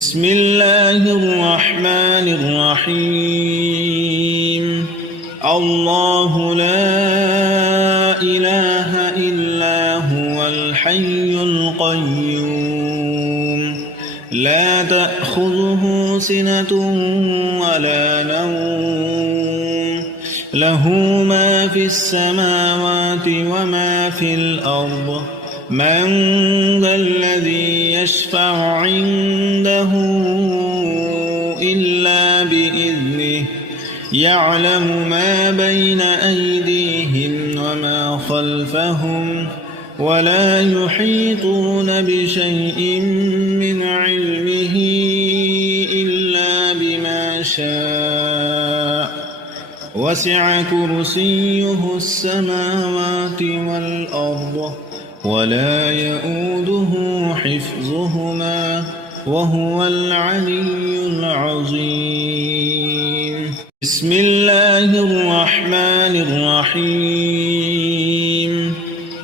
بسم الله الرحمن الرحيم. الله لا إله إلا هو الحي القيوم لا تأخذه سنة ولا نوم له ما في السماوات وما في الأرض من ذا الذي يشفع عنده إلا بإذنه يعلم ما بين أيديهم وما خلفهم ولا يحيطون بشيء من علمه إلا بما شاء وسع كرسيه السماوات والأرض ولا يؤوده حفظهما وهو العلي العظيم. بسم الله الرحمن الرحيم.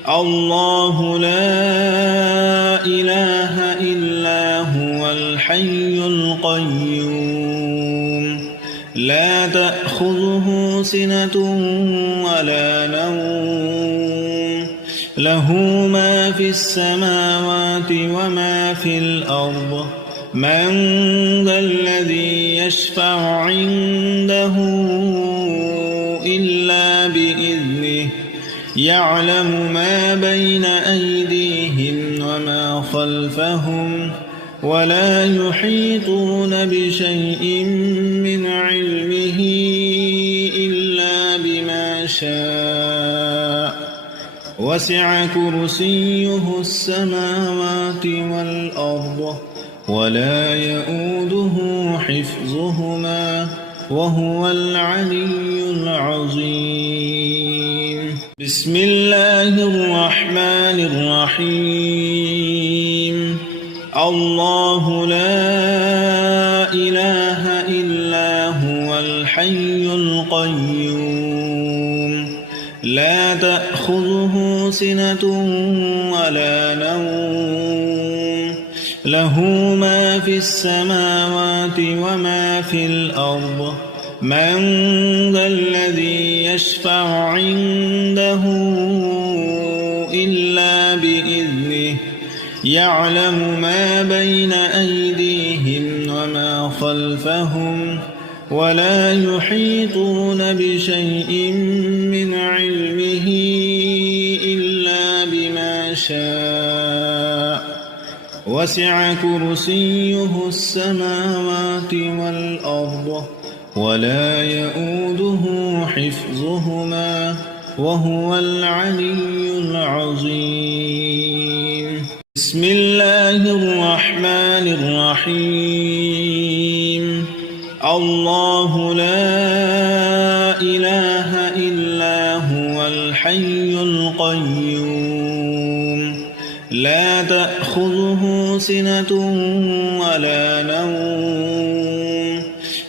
الله لا إله إلا هو الحي القيوم لا تأخذه سنة ولا نوم له ما في السماوات وما في الأرض من ذا الذي يشفع عنده إلا بإذنه يعلم ما بين أيديهم وما خلفهم ولا يحيطون بشيء من علمه إلا بما شاء وسع كرسيه السماوات والأرض ولا يؤوده حفظهما وهو العلي العظيم. بسم الله الرحمن الرحيم. الله لا إله إلا هو الحي القيوم لا تأخذه سنة ولا نوم له ما في السماوات وما في الأرض من ذا الذي يشفع عنده إلا بإذنه يعلم ما بين أيديهم وما خلفهم ولا يحيطون بشيء من علمه إلا بما شاء وسع كرسيه السماوات والأرض ولا يؤوده حفظهما وهو العلي العظيم. بسم الله الرحمن الرحيم. الله لا إله إلا هو الحي القيوم لا تأخذه سنة ولا نوم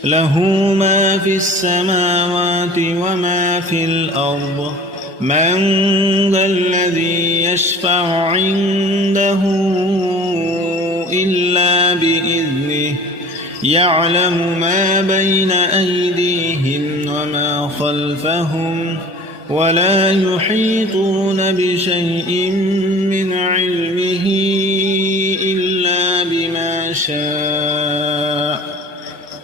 له ما في السماوات وما في الأرض من ذا الذي يشفع عنده إلا بإذنه يعلم ما بين أيديهم وما خلفهم ولا يحيطون بشيء من علمه إلا بما شاء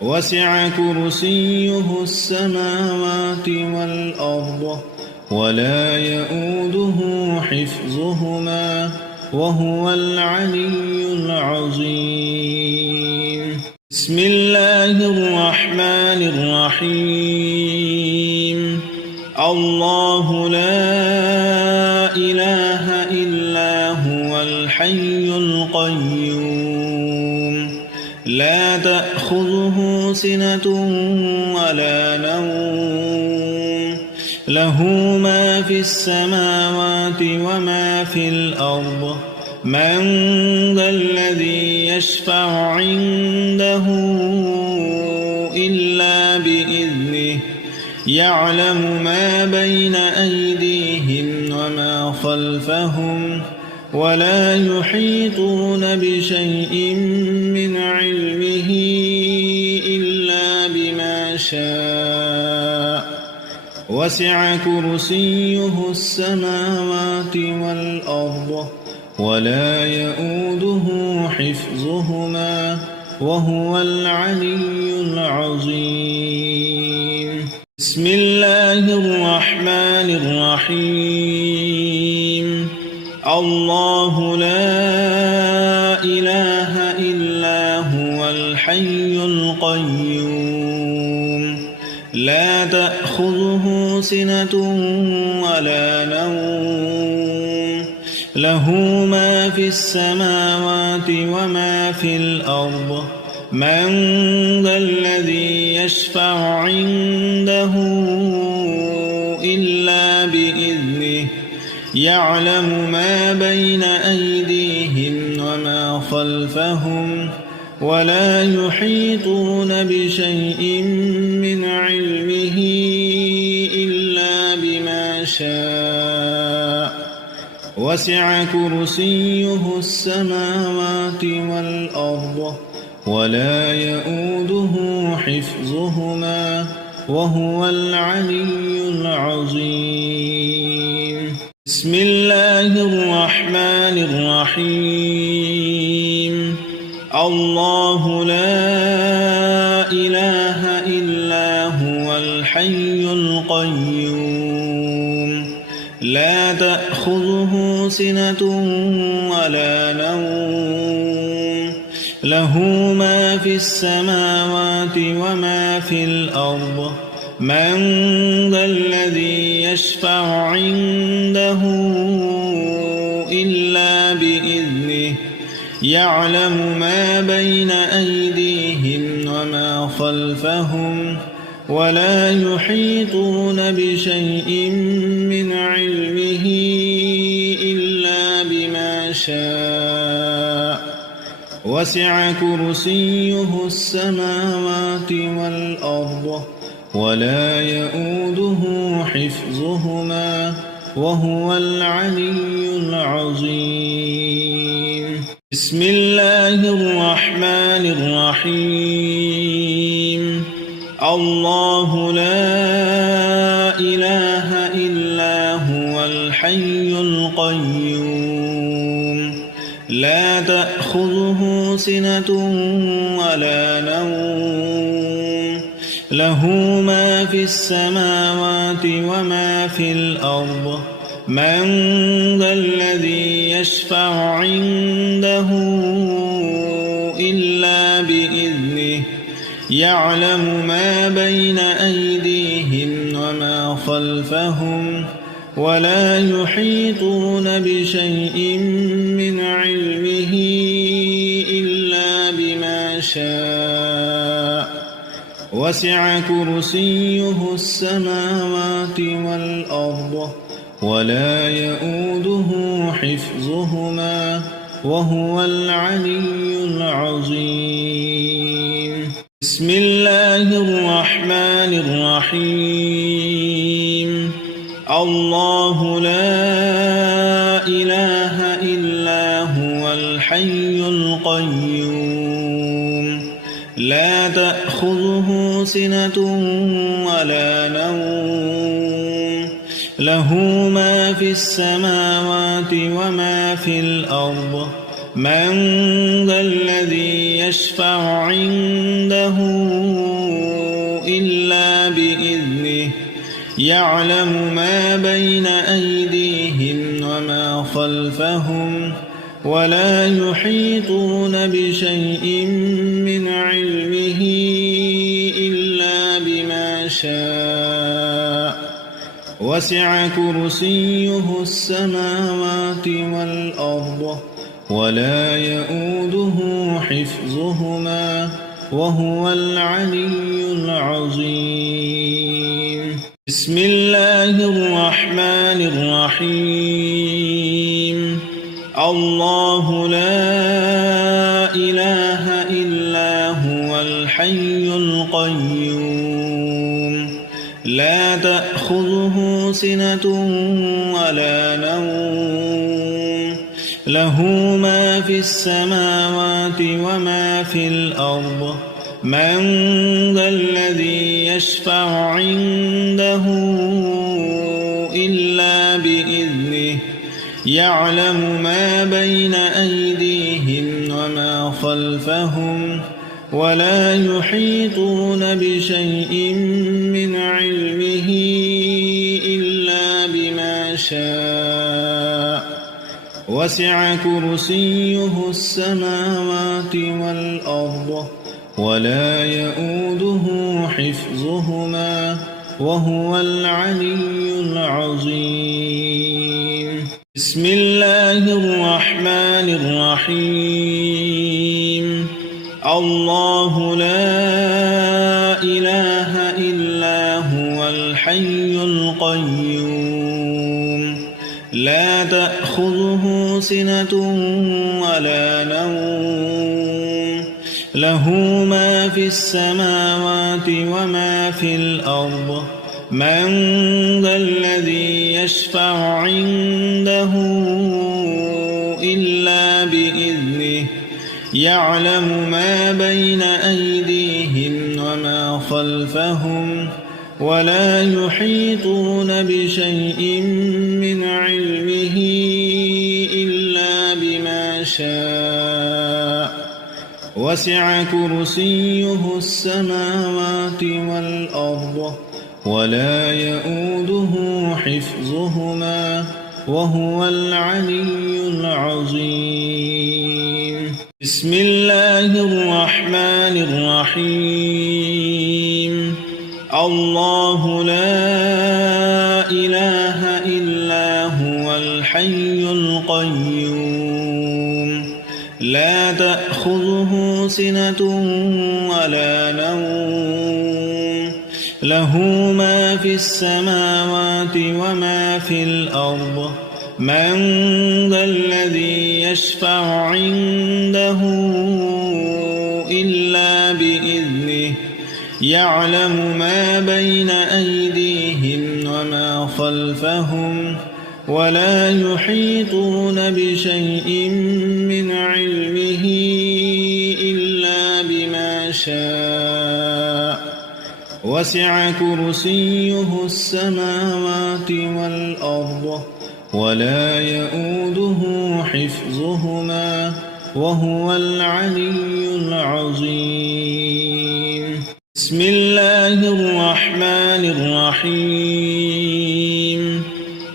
وسع كرسيه السماوات والأرض ولا يؤوده حفظهما وهو العلي العظيم. بسم الله الرحمن الرحيم. الله لا إله إلا هو الحي القيوم لا تأخذه سنة ولا نوم له ما في السماوات وما في الأرض من ذا الذي يشفع عنده إلا بإذنه يعلم ما بين أيديهم وما خلفهم ولا يحيطون بشيء من علمه علمه إلا بما شاء وسع كرسيه السماوات والأرض ولا يؤوده حفظهما وهو العلي العظيم بسم الله الرحمن الرحيم الله لا إله إلا هو الحي القيوم لا تأخذه سنة ولا نوم له ما في السماوات وما في الأرض من ذا الذي يشفع عنده إلا بإذنه يعلم ما بين أيديهم وما خلفهم ولا يحيطون بشيء من علمه إلا بما شاء وسع كرسيه السماوات والأرض ولا يؤوده حفظهما وهو العلي العظيم بسم الله الرحمن الرحيم الله لا إله إلا هو الحي القيوم لا تأخذه سنة ولا نوم له ما في السماوات وما في الأرض من ذا الذي يشفع عنده إلا بإذنه يعلم ما بين أيديهم وما خلفهم ولا يحيطون بشيء من علمه إلا بما شاء وسع كرسيه السماوات والأرض ولا يؤوده حفظهما وهو العلي العظيم بسم الله الرحمن الرحيم الله لا إله إلا هو الحي القيوم لا تأخذه سنة ولا نوم له ما في السماوات وما في الأرض من ذا الذي يشفع عنده إلا بإذنه يعلم ما بين أيديهم وما خلفهم ولا يحيطون بشيء من علمه إلا بما شاء وسع كرسيه السماوات والأرض ولا يؤوده حفظهما وهو العلي العظيم بسم الله الرحمن الرحيم الله لا إله إلا هو الحي القيوم لا تأخذه سنة ولا نوم له ما في السماوات وما في الأرض من ذا الذي يشفع عنده إلا بإذنه يعلم ما بين أيديهم وما خلفهم ولا يحيطون بشيء من علمه إلا بما شاء وسع كرسيه السماوات والأرض ولا يؤوده حفظهما وهو العلي العظيم بسم الله الرحمن الرحيم الله لا إله إلا هو الحي القيوم لا تأخذه سنة ولا نوم له ما في في السماوات وما في الأرض من ذا الذي يشفع عنده إلا بإذنه يعلم ما بين أيديهم وما خلفهم ولا يحيطون بشيء من علمه إلا بما شاء وسع كرسيه السماوات والأرض ولا يؤوده حفظهما وهو العلي العظيم. بسم الله الرحمن الرحيم. الله لا إله إلا هو الحي القيوم لا تأخذه سنة ولا نوم له ما في السماوات وما في الأرض من ذا الذي يشفع عنده إلا بإذنه يعلم ما بين أيديهم وما خلفهم ولا يحيطون بشيء من علمه إلا بما شاء وسع كرسيه السماوات والأرض ولا يؤوده حفظهما وهو العلي العظيم. بسم الله الرحمن الرحيم. الله لا إله إلا هو الحي القيوم لا تأخذه سنة ولا نوم له ما في السماوات وما في الأرض من ذا الذي يشفع عنده إلا بإذنه يعلم ما بين أيديهم وما خلفهم ولا يحيطون بشيء من علمه إلا بما شاء وسع كرسيه السماوات والأرض ولا يؤوده حفظهما وهو العلي العظيم. بسم الله الرحمن الرحيم.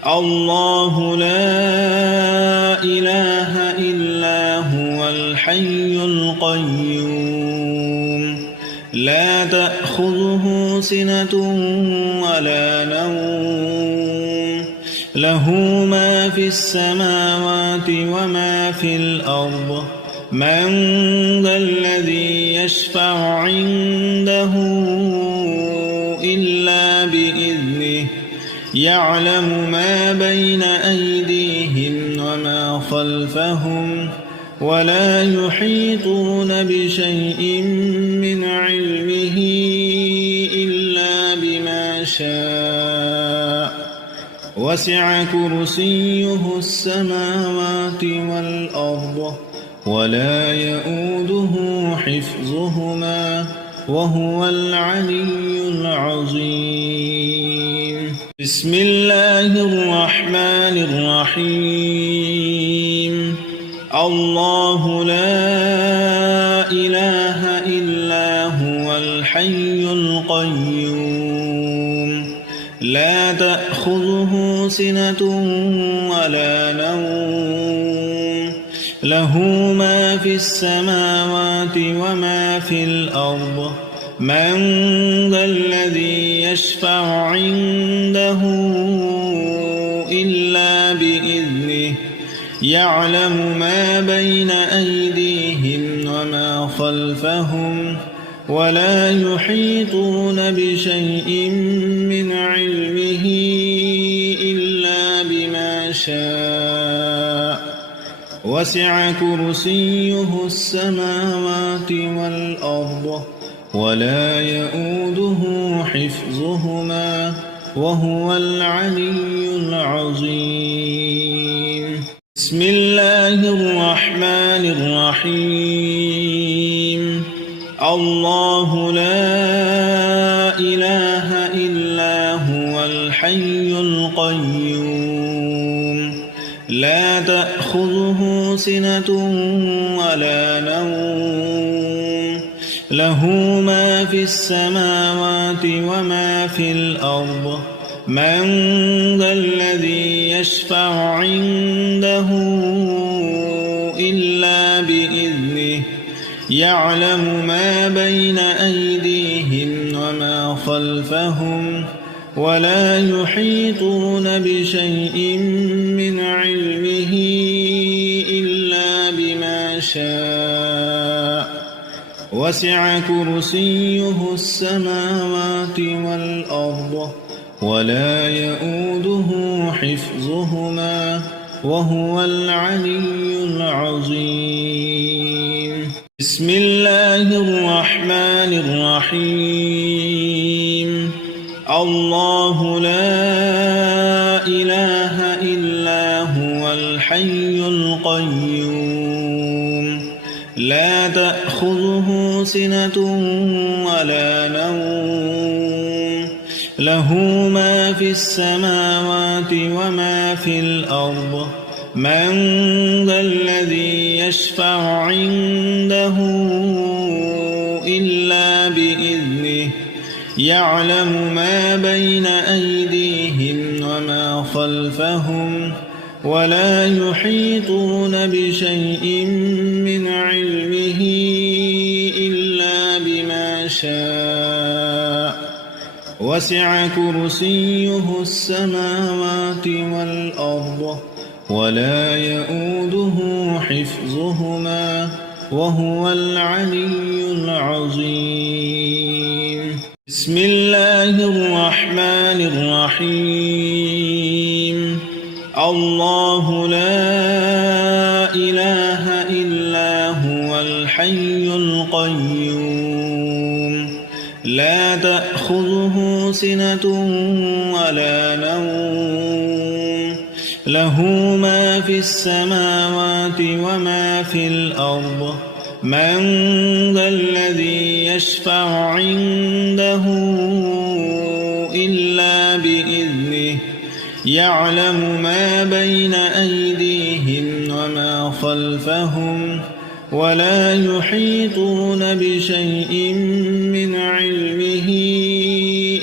الله لا إله إلا هو الحي القيوم لا تأخذه سنة ولا نوم له ما في السماوات وما في الأرض من ذا الذي يشفع عنده إلا بإذنه يعلم ما بين أيديهم وما خلفهم ولا يحيطون بشيء من علمه إلا بما شاء وسع كرسيه السماوات والأرض ولا يؤوده حفظهما وهو العلي العظيم. بسم الله الرحمن الرحيم. الله لا إله إلا هو الحي القيوم لا تأخذه سنة ولا نوم له ما في السماوات وما في الأرض من ذا الذي يشفع عنده إلا بإذنه يعلم ما بين أيديهم وما خلفهم ولا يحيطون بشيء من علمه إلا بما شاء وسع كرسيه السماوات والأرض ولا يؤوده حفظهما وهو العلي العظيم. بسم الله الرحمن الرحيم الله لا إله إلا هو الحي القيوم لا تأخذه سنة ولا نوم له ما في السماوات وما في الأرض من ذا الذي يشفع عنده إلا بإذنه يعلم ما بين أيديهم وما خلفهم ولا يحيطون بشيء من علمه إلا بما شاء وسع كرسيه السماوات والأرض ولا يؤوده حفظهما وهو العلي العظيم بسم الله الرحمن الرحيم الله لا إله إلا هو الحي القيوم لا تأخذه سنة ولا نوم له ما في السماوات وما في الأرض من ذا الذي يشفع عنده إلا بإذنه يعلم ما بين أيديهم وما خلفهم ولا يحيطون بشيء من علمه إلا بما شاء وسع كرسيه السماوات والأرض ولا يؤوده حفظهما وهو العلي العظيم بسم الله الرحمن الرحيم الله لا إله إلا هو الحي القيوم لا تأخذه سنة ولا نوم له ما في السماوات وما في الأرض من ذا الذي يشفع عنده إلا بإذنه يعلم ما بين أيديهم وما خلفهم ولا يحيطون بشيء من علمه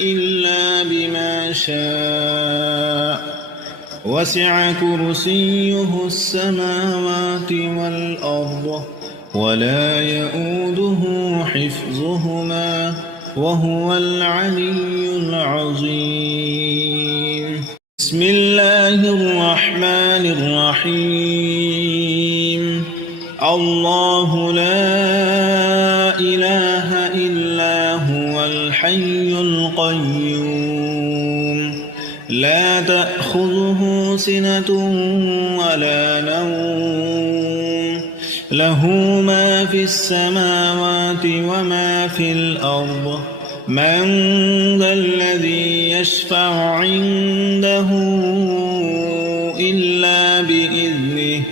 إلا بما شاء وسع كرسيه السماوات والأرض ولا يؤوده حفظهما وهو العلي العظيم بسم الله الرحمن الرحيم الله لا إله إلا هو الحي القيوم لا تأخذه سنة ولا نوم له ما في السماوات وما في الأرض من ذا الذي يشفع عنده إلا بإذنه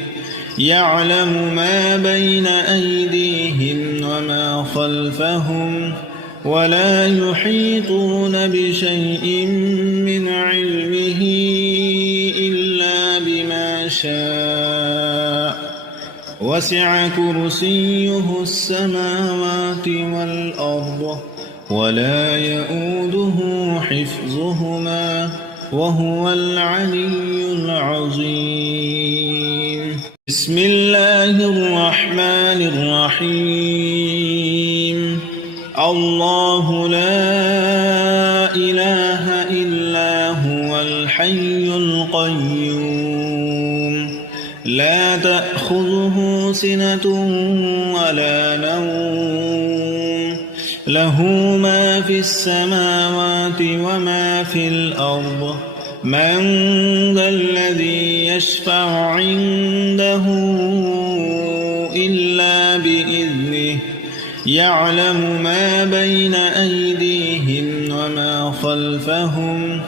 يعلم ما بين أيديهم وما خلفهم ولا يحيطون بشيء من علمه إلا بما شاء وسع كرسيه السماوات والأرض ولا يؤوده حفظهما وهو العلي العظيم بسم الله الرحمن الرحيم الله لا إله إلا هو الحي القيوم لا تأخذه سنة ولا نوم له ما في السماوات وما في الأرض من ذا الذي يشفع عنده إلا بإذنه يعلم ما بين أيديهم وما خلفهم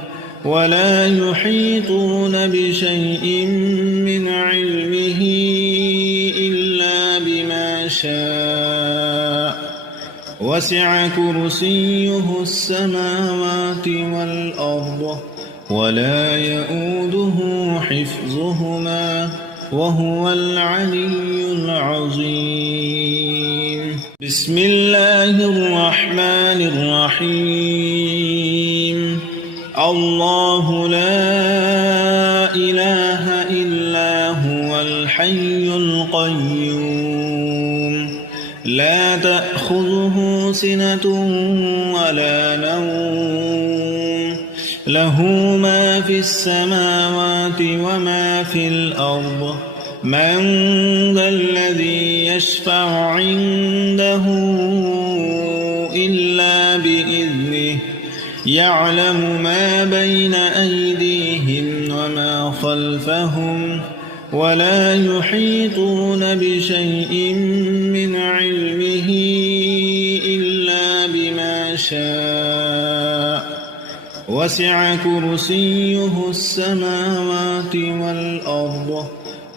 ولا يحيطون بشيء من علمه إلا شاء وسع كرسيه السماوات والأرض ولا يؤوده حفظهما وهو العلي العظيم بسم الله الرحمن الرحيم الله لا إله إلا هو الحي القيوم لا تأخذه سنة ولا نوم له ما في السماوات وما في الأرض من ذا الذي يشفع عنده إلا بإذنه يعلم ما بين أيديهم وما خلفهم ولا يحيطون بشيء من علمه إلا بما شاء وسع كرسيه السماوات والأرض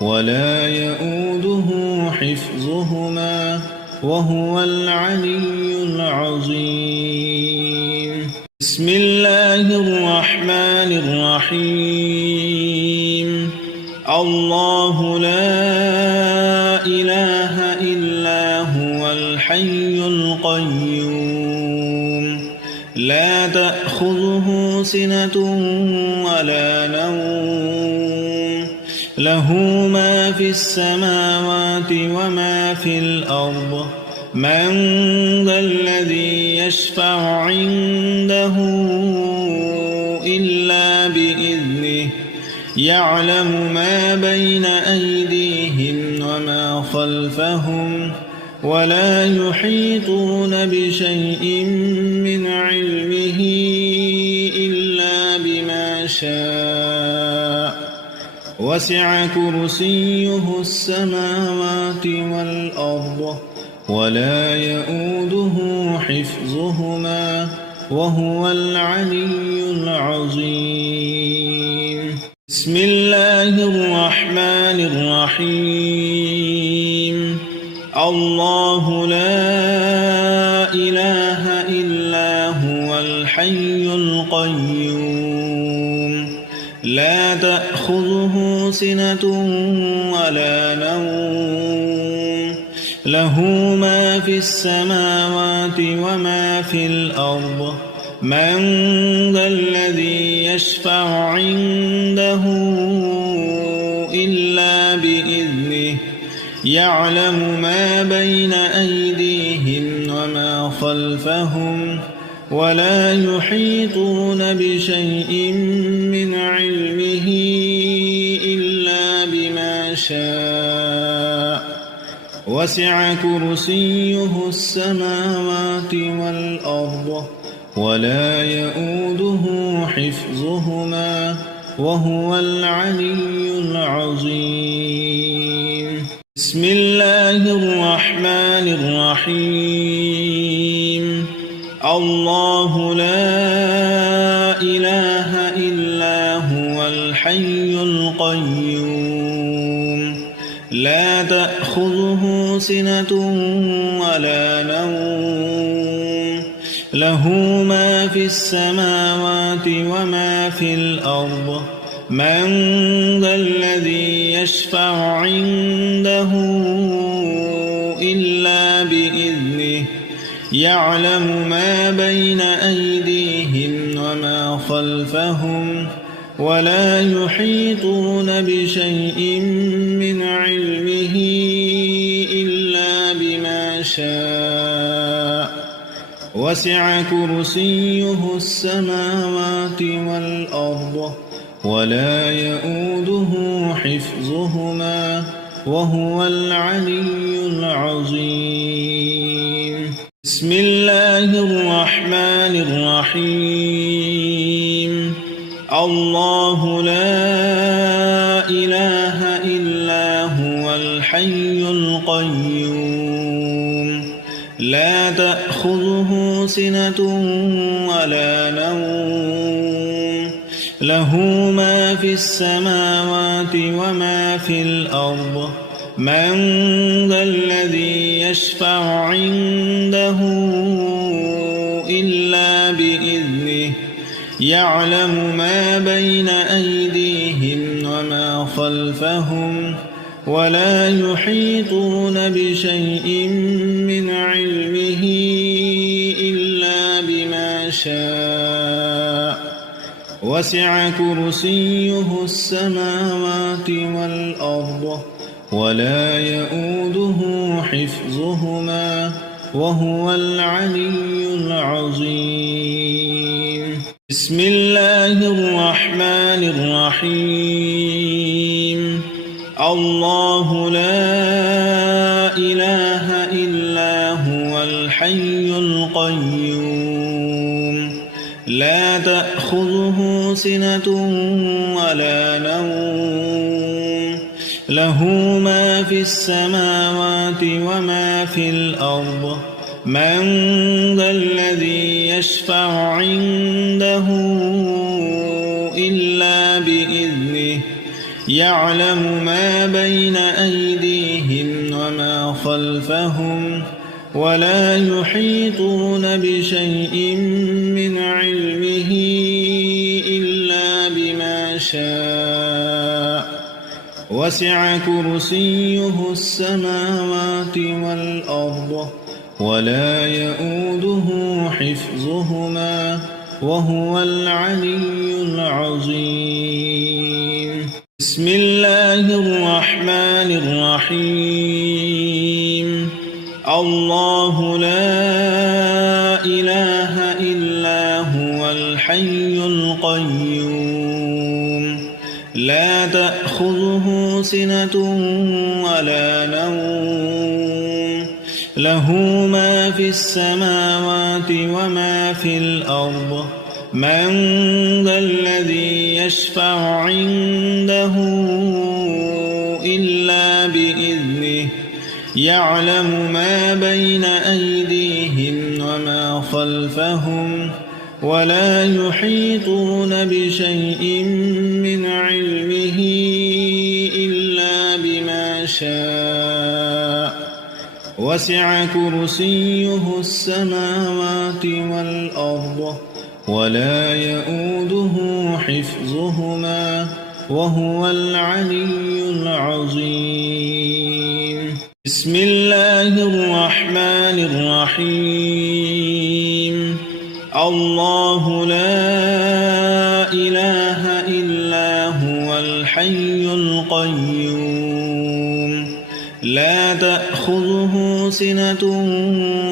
ولا يؤوده حفظهما وهو العلي العظيم بسم الله الرحمن الرحيم الله لا إله إلا هو الحي القيوم لا تأخذه سنة ولا نوم له ما في السماوات وما في الأرض من ذا الذي يشفع عنده إلا بإذنه يعلم ما بين أيديهم وما خلفهم ولا يحيطون بشيء من علمه إلا بما شاء وسع كرسيه السماوات والأرض ولا يؤوده حفظهما وهو العلي العظيم بسم الله الرحمن الرحيم الله لا إله إلا هو الحي القيوم لا تأخذه سنة ولا نوم له ما في السماوات وما في الأرض من ذا الذي يشفع عنده إلا بإذنه يعلم ما بين أيديهم وما خلفهم ولا يحيطون بشيء من علمه إلا بما شاء وسع كرسيه السماوات والأرض ولا يؤوده حفظهما وهو العلي العظيم بسم الله الرحمن الرحيم الله لا إله إلا هو الحي القيوم لا تأخذه سنة ولا نوم له ما في السماوات وما في الأرض من ذا الذي يشفع عنده إلا بإذنه يعلم ما بين أيديهم وما خلفهم ولا يحيطون بشيء من علمه إلا بما شاء وسع كرسيه السماوات والأرض ولا يؤوده حفظهما وهو العلي العظيم بسم الله الرحمن الرحيم الله لا إله إلا هو الحي القيوم لا تأخذه سنة ولا نوم له ما في السماوات وما في الأرض من ذا الذي يشفع عنده إلا بإذنه يعلم ما بين أيديهم وما خلفهم ولا يحيطون بشيء من علمه إلا بما شاء وسع كرسيه السماوات والأرض ولا يؤوده حفظهما وهو العلي العظيم. بسم الله الرحمن الرحيم. الله لا إله إلا هو الحي القيوم لا تأخذه سنة ولا نوم له ما في السماوات وما في الأرض من ذا الذي يشفع عنده إلا بإذنه يعلم ما بين أيديهم وما خلفهم ولا يحيطون بشيء من علمه إلا بما شاء وسع كرسيه السماوات والأرض ولا يؤوده حفظهما وهو العلي العظيم. بسم الله الرحمن الرحيم. الله لا إله إلا هو الحي القيوم لا تأخذه سنة ولا نوم له ما في السماوات وما في الأرض من ذا الذي يشفع عنده إلا بإذنه يعلم ما بين أيديهم وما خلفهم ولا يحيطون بشيء من علمه إلا بما شاء وسع كرسيه السماوات والأرض ولا يؤوده حفظهما وهو العلي العظيم. بسم الله الرحمن الرحيم. الله لا إله إلا هو الحي القيوم لا تأخذه سنة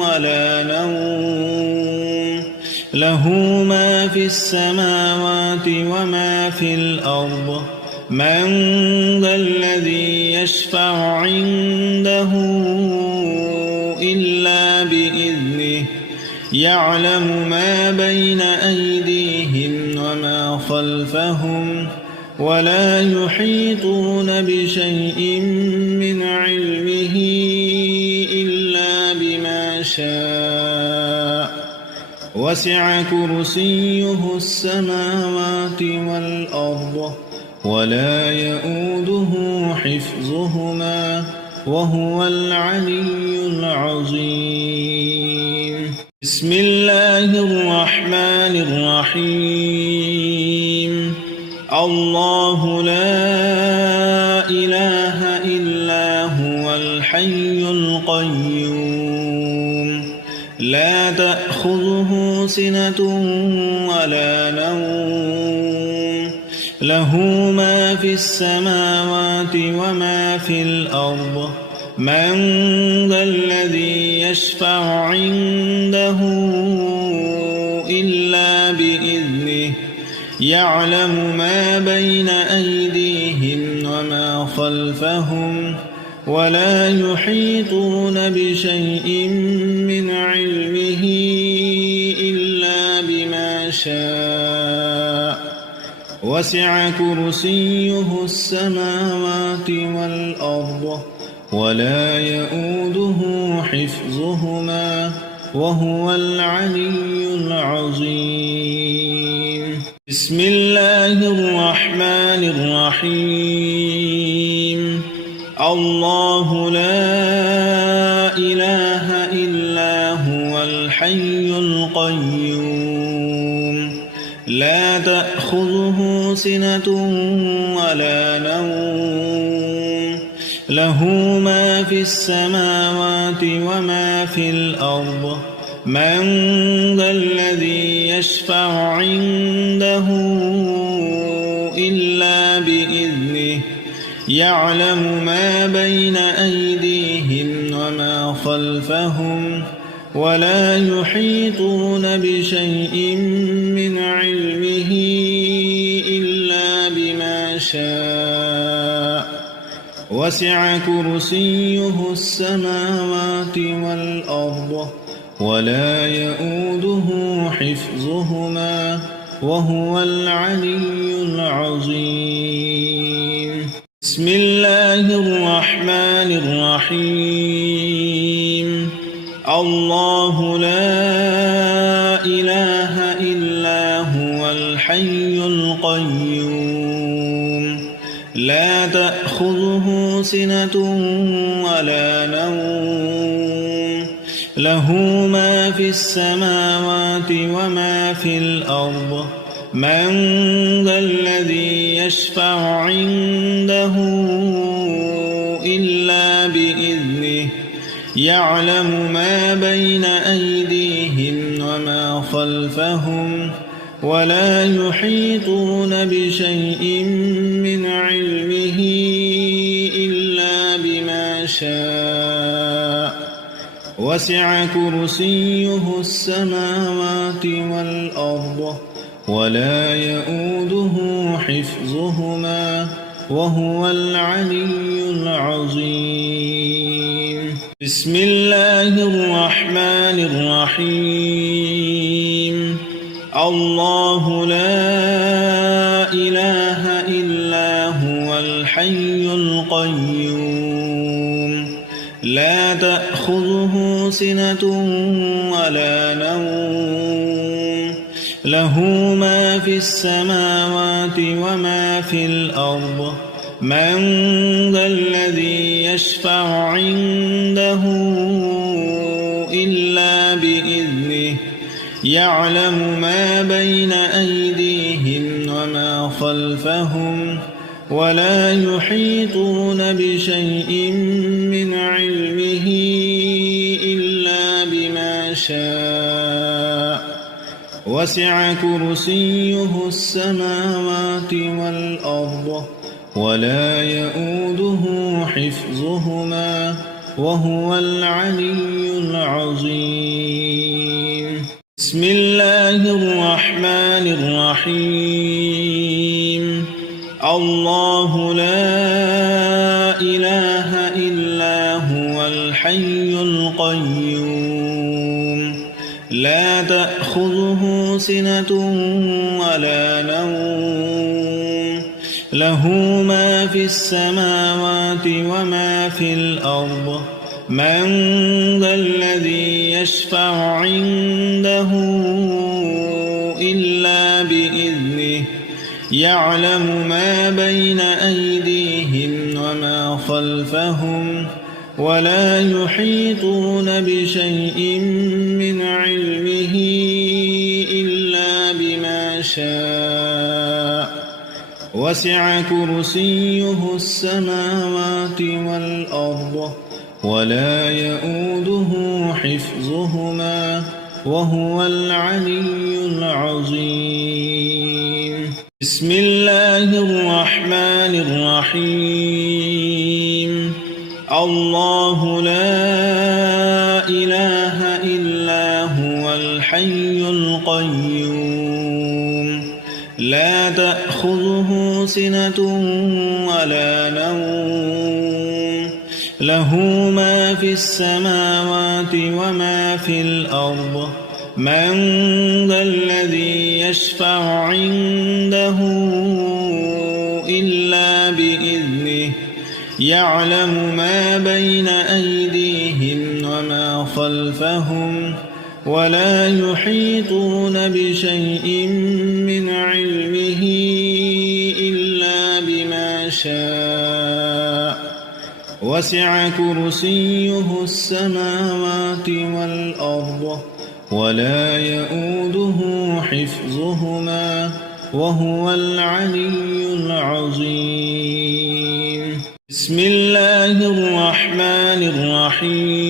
ولا نوم له ما في السماوات وما في الأرض من ذا الذي يشفع عنده إلا بإذنه يعلم ما بين أيديهم وما خلفهم ولا يحيطون بشيء من علمه إلا بما شاء وسع كرسيه السماوات والأرض ولا يؤوده حفظهما وهو العلي العظيم. بسم الله الرحمن الرحيم. الله لا إله إلا هو الحي القيوم لا تأخذه سنة ولا نوم له ما في السماوات وما في الأرض من ذا الذي يشفع عنده إلا بإذنه يعلم ما بين أيديهم وما خلفهم ولا يحيطون بشيء من علمه إلا بما شاء وسع كرسيه السماوات والأرض ولا يؤوده حفظهما وهو العلي العظيم. بسم الله الرحمن الرحيم. الله لا إله القيوم لا تأخذه سنة ولا نوم له ما في السماوات وما في الأرض من ذا الذي يشفع عنده إلا بإذنه يعلم ما بين أيديهم وما خلفهم ولا يحيطون بشيء من علمه إلا بما شاء وسع كرسيه السماوات والأرض ولا يؤوده حفظهما وهو العلي العظيم بسم الله الرحمن الرحيم الله لا إله إلا هو الحي القيوم لا تأخذه سنة ولا نوم له ما في السماوات وما في الأرض من ذا الذي يشفع عنده إلا بإذنه يعلم ما بين أيديهم وما خلفهم ولا يحيطون بشيء من علمه إلا بما شاء وسع كرسيه السماوات والأرض ولا يؤوده حفظهما وهو العلي العظيم بسم الله الرحمن الرحيم الله لا إله إلا هو الحي القيوم لا تأخذه سنة ولا نوم له ما في السماوات وما في الأرض من ذا الذي يشفع عنده إلا بإذنه يعلم ما بين أيديهم وما خلفهم ولا يحيطون بشيء من علمه إلا بما شاء وسع كرسيه السماوات والأرض ولا يؤوده حفظهما وهو العلي العظيم بسم الله الرحمن الرحيم الله لا إله إلا هو الحي القيوم لا تأخذه سنة ولا نوم له ما في السماوات وما في الأرض من ذا الذي يشفع عنده إلا بإذنه يعلم ما بين أيديهم وما خلفهم ولا يحيطون بشيء من علمه إلا بما شاء وسع كرسيه السماوات والأرض ولا يؤوده حفظهما وهو العلي العظيم بسم الله الرحمن الرحيم الله لا إله إلا هو الحي القيوم لا تأخذه سنة ولا نوم له ما في السماوات وما في الأرض من ذا الذي يشفع عنده إلا بإذنه يعلم ما بين أيديهم وما خلفهم ولا يحيطون بشيء من علمه إلا بما شاء وسع كرسيه السماوات والأرض ولا يؤوده حفظهما وهو العلي العظيم. بسم الله الرحمن الرحيم.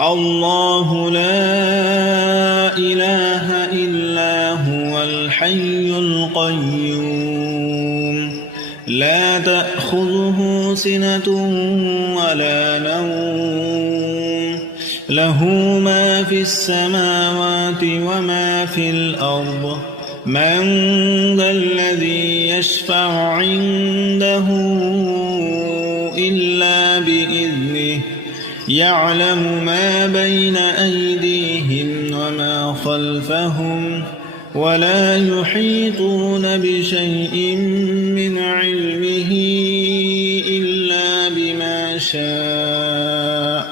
الله لا إله إلا هو الحي القيوم لا تأخذه سنة ولا نوم له ما في السماوات وما في الأرض من ذا الذي يشفع عنده إلا بإذنه يعلم ما بين أيديهم وما خلفهم ولا يحيطون بشيء من علمه إلا بما شاء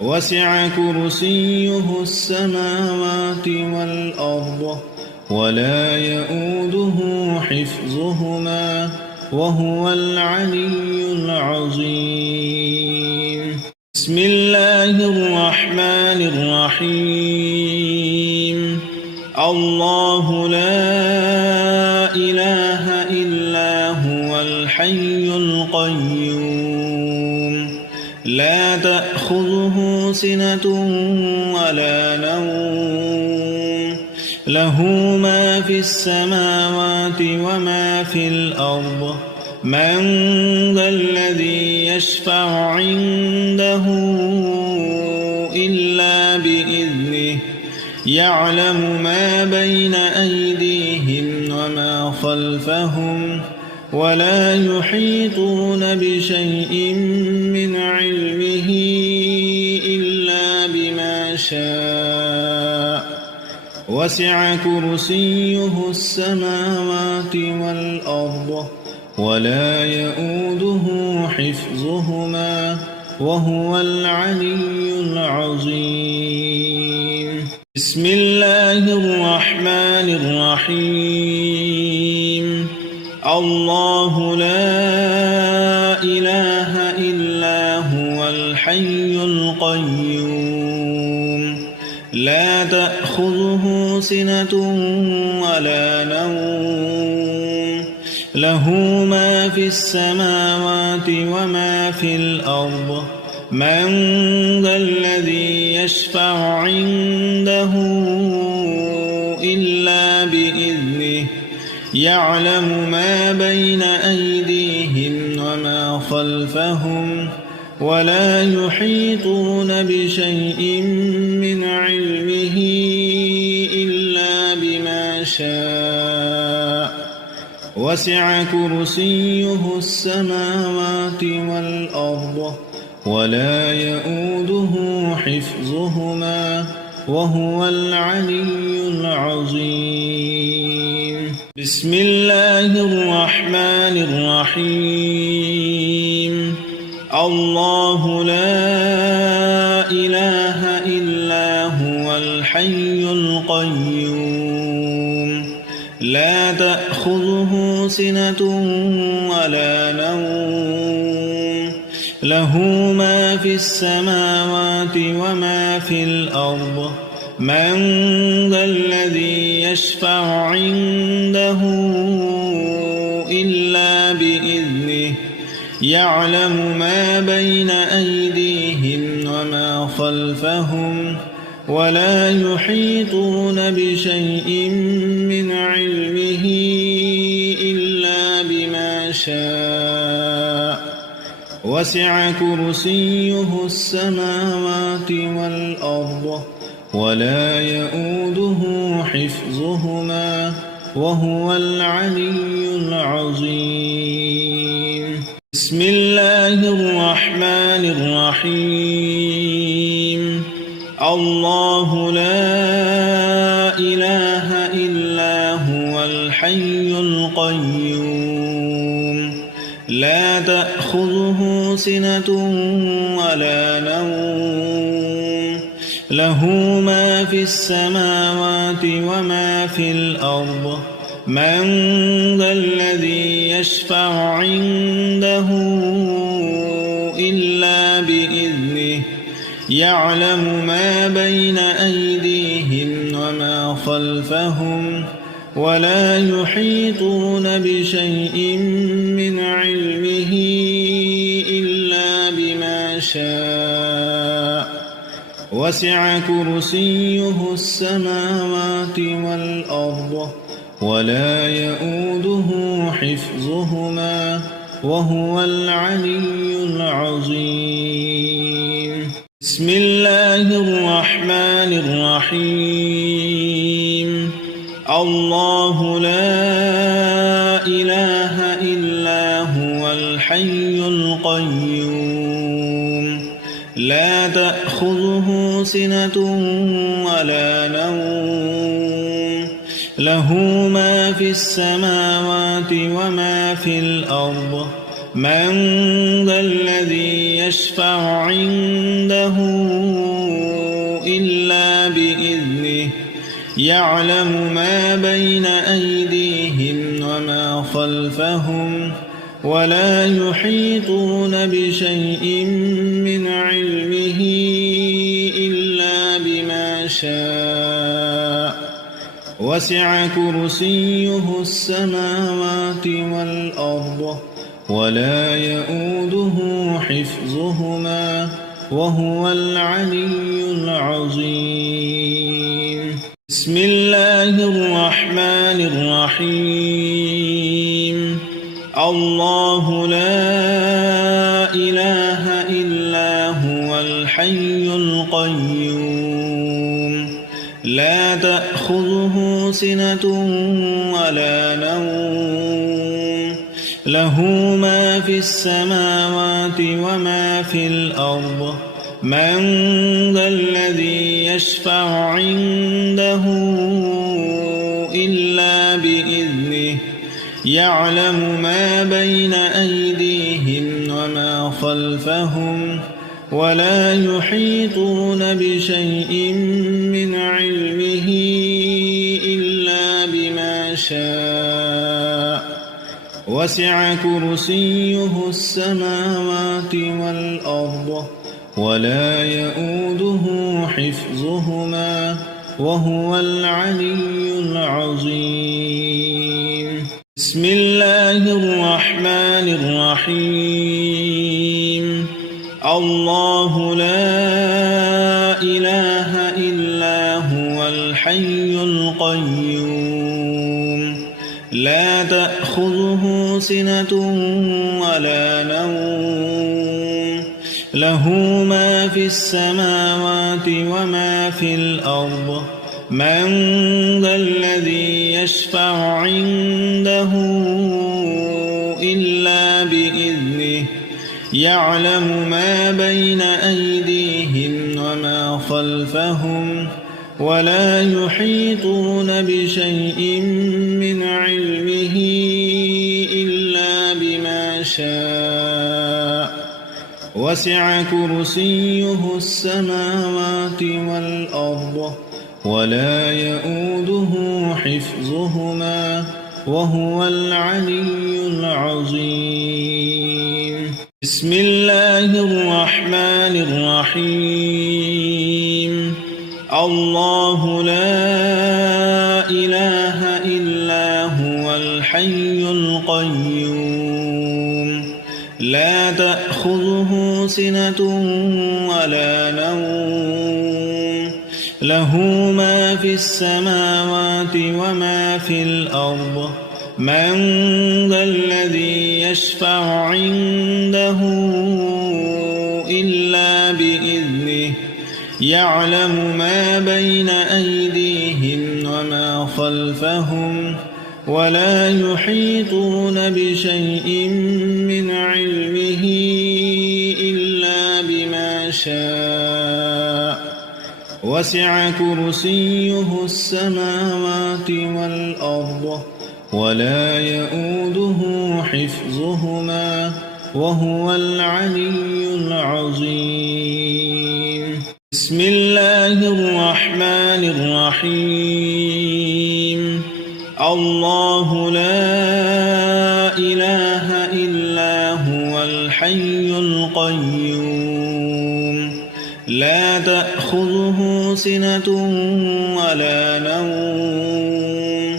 وسع كرسيه السماوات والأرض ولا يؤوده حفظهما وهو العلي العظيم. بسم الله الرحمن الرحيم. الله لا إله إلا هو الحي القيوم لا تأخذه سنة ولا نوم له ما في السماوات وما في الأرض من ذا الذي يشفع عنده إلا بإذنه يعلم ما بين أيديهم وما خلفهم ولا يحيطون بشيء من علمه إلا بما شاء وسع كرسيه السماوات والأرض ولا يؤوده حفظهما وهو العلي العظيم. بسم الله الرحمن الرحيم. الله لا إله إلا هو الحي القيوم لا تأخذه سنة ولا نوم له ما في السماوات وما في الأرض من ذا الذي يشفع عنده إلا بإذنه يعلم ما بين أيديهم وما خلفهم ولا يحيطون بشيء من علمه إلا بما شاء وسع كرسيه السماوات والأرض ولا يؤوده حفظهما وهو العلي العظيم. بسم الله الرحمن الرحيم. الله لا إله إلا هو الحي القيوم لا تأخذه سنة ولا نوم له ما في السماوات وما في الأرض من ذا الذي يشفع عنده إلا بإذنه يعلم ما بين أيديهم وما خلفهم ولا يحيطون بشيء من علمه إلا بما شاء وسع كرسيه السماوات والأرض ولا يؤوده حفظهما وهو العلي العظيم. بسم الله الرحمن الرحيم. الله لا إله إلا هو الحي القيوم لا تأخذه سنة ولا نوم له ما في السماوات وما في الأرض من ذا الذي يشفع عنده إلا بإذنه يعلم ما بين أيديهم وما خلفهم ولا يحيطون بشيء من علمه إلا بما شاء وسع كرسيه السماوات والأرض ولا يؤوده حفظهما وهو العلي العظيم. بسم الله الرحمن الرحيم. الله لا إله إلا هو الحي القيوم لا تأخذه سنة ولا نوم له ما في السماوات وما في الأرض من ذا الذي يشفع عنده إلا بإذنه يعلم ما بين أيديهم وما خلفهم ولا يحيطون بشيء من علمه إلا بما شاء وسع كرسيه السماوات والأرض ولا يؤوده حفظهما وهو العلي العظيم. بسم الله الرحمن الرحيم. الله لا إله إلا هو الحي القيوم لا تأخذه سنة ولا نوم له ما في السماوات وما في الأرض من ذا الذي يشفع عنده إلا بإذنه يعلم ما بين أيديهم وما خلفهم ولا يحيطون بشيء من علمه إلا بما شاء وسع كرسيه السماوات والأرض ولا يؤوده حفظهما وهو العلي العظيم. بسم الله الرحمن الرحيم. الله لا إله إلا هو الحي القيوم لا تأخذه سنة ولا نوم له ما في السماوات وما في الأرض من ذا الذي يشفع عنده إلا بإذنه يعلم ما بين أيديهم وما خلفهم ولا يحيطون بشيء من علمه إلا بما شاء وسع كرسيه السماوات والأرض ولا يؤوده حفظهما وهو العلي العظيم. بسم الله الرحمن الرحيم. الله لا إله إلا هو الحي القيوم لا تأخذه سنة ولا نوم له ما في السماوات وما في الأرض من ذا الذي يشفع عنده إلا بإذنه يعلم ما بين أيديهم وما خلفهم ولا يحيطون بشيء من علمه إلا بما شاء وسع كرسيه السماوات والأرض ولا يؤوده حفظهما وهو العلي العظيم. بسم الله الرحمن الرحيم. الله لا إله إلا هو الحي القيوم لا سنة ولا نوم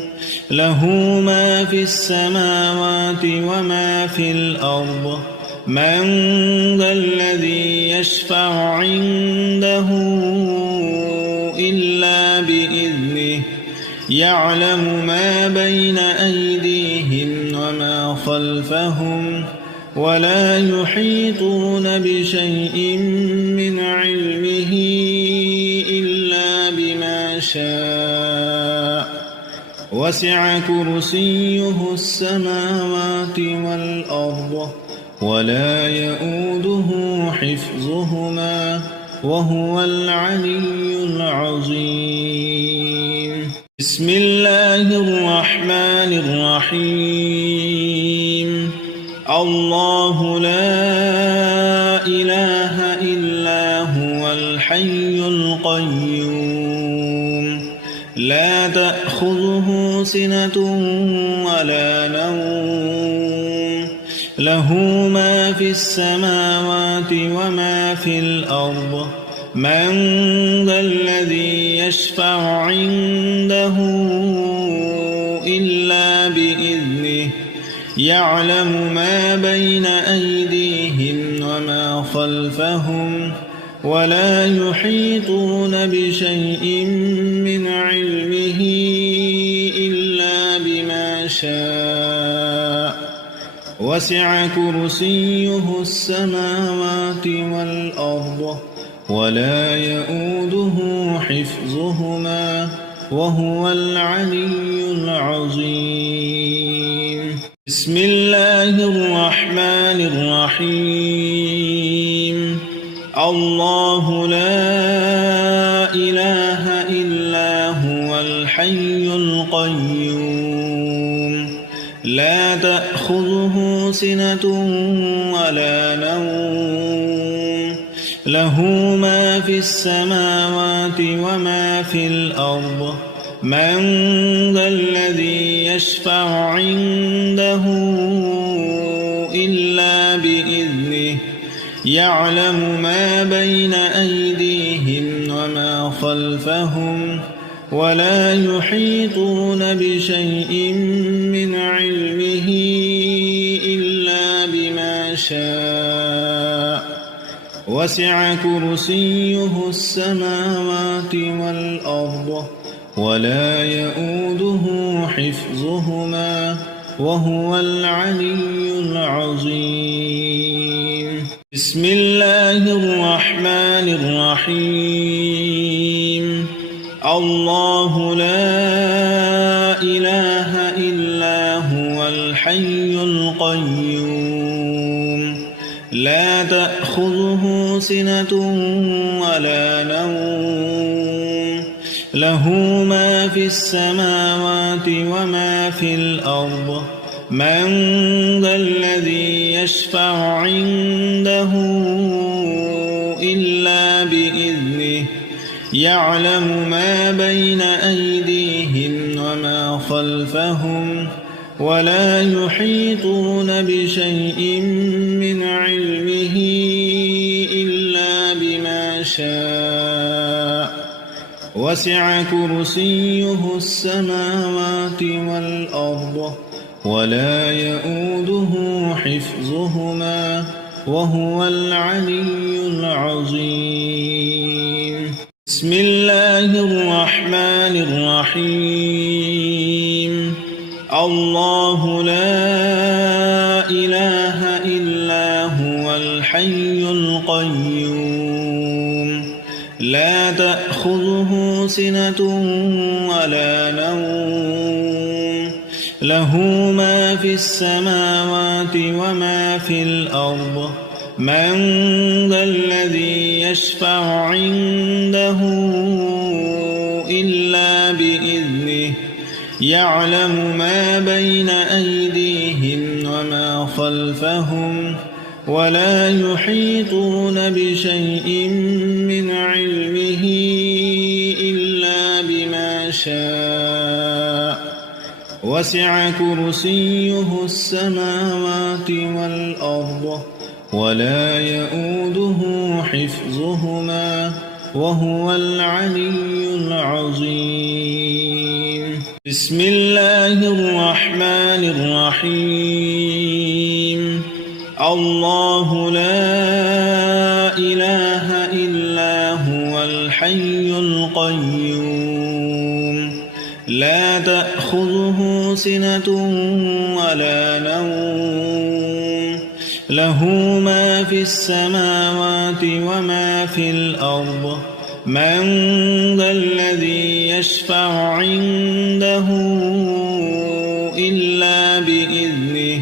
له ما في السماوات وما في الأرض من ذا الذي يشفع عنده إلا بإذنه يعلم ما بين أيديهم وما خلفهم ولا يحيطون بشيء من علمه إلا بما شاء وسع كرسيه السماوات والأرض ولا يؤوده حفظهما وهو العلي العظيم. بسم الله الرحمن الرحيم. الله لا إله إلا هو الحي القيوم لا تأخذه سنة ولا نوم له ما في السماوات وما في الأرض من ذا الذي يشفع عنده إلا بإذنه يعلم ما بين أيديهم وما خلفهم ولا يحيطون بشيء من علمه إلا بما شاء وسع كرسيه السماوات والأرض ولا يؤوده حفظهما وهو العلي العظيم. بسم الله الرحمن الرحيم. الله لا إله إلا هو الحي القيوم لا تأخذه سنة ولا نوم له ما في السماوات وما في الأرض من ذا الذي يشفع عنده إلا بإذنه يعلم ما بين أيديهم وما خلفهم ولا يحيطون بشيء من علمه إلا بما شاء وسع كرسيه السماوات والأرض ولا يؤوده حفظهما وهو العلي العظيم. بسم الله الرحمن الرحيم. الله لا إله إلا هو الحي القيوم لا تأخذه سنة ولا نوم له ما في السماوات وما في الأرض من ذا الذي يشفع عنده إلا بإذنه يعلم ما بين أيديهم وما خلفهم ولا يحيطون بشيء من علمه إلا بما شاء وسع كرسيه السماوات والأرض ولا يؤوده حفظهما وهو العلي العظيم. بسم الله الرحمن الرحيم. الله لا إله إلا هو الحي القيوم لا تأخذه سنة ولا نوم له ما في السماوات وما في الأرض من ذا الذي يشفع عنده إلا بإذنه يعلم ما بين أيديهم وما خلفهم ولا يحيطون بشيء من علمه إلا بما شاء وسع كرسيه السماوات والأرض ولا يؤوده حفظهما وهو العلي العظيم. بسم الله الرحمن الرحيم. الله لا إله إلا هو الحي القيوم لا تأخذه سنة ولا نوم له ما في السماوات وما في الأرض من ذا الذي يشفع عنده إلا بإذنه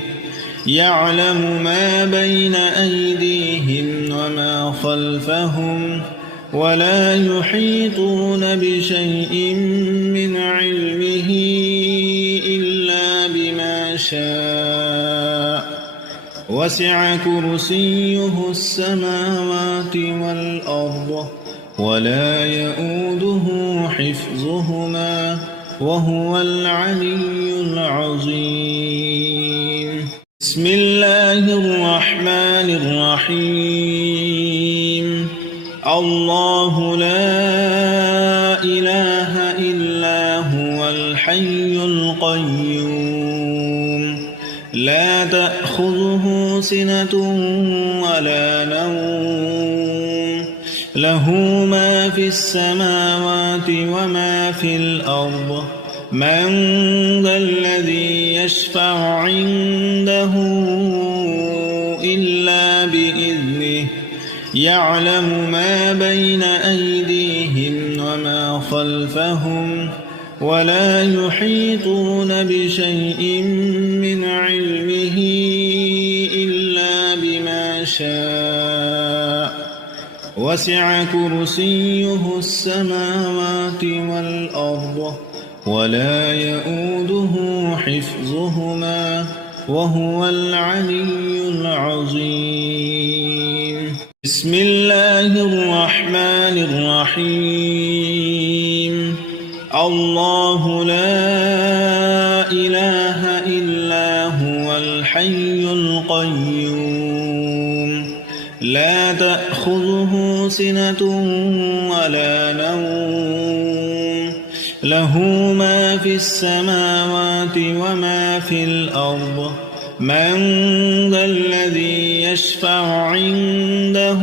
يعلم ما بين أيديهم وما خلفهم ولا يحيطون بشيء من علمه إلا بما شاء وسع كرسيه السماوات والأرض ولا يؤوده حفظهما وهو العلي العظيم. بسم الله الرحمن الرحيم. الله لا إله إلا هو الحي القيوم لا تأخذه سنة ولا نوم له ما في السماوات وما في الأرض من ذا الذي يشفع عنده إلا بإذنه يعلم ما بين أيديهم وما خلفهم ولا يحيطون بشيء من علمه إلا بما شاء وسع كرسيه السماوات والأرض ولا يؤوده حفظهما وهو العلي العظيم. بسم الله الرحمن الرحيم. الله لا إله إلا هو الحي القيوم لا تأخذه سنة ولا نوم له ما في السماوات وما في الأرض من ذا الذي يشفع عنده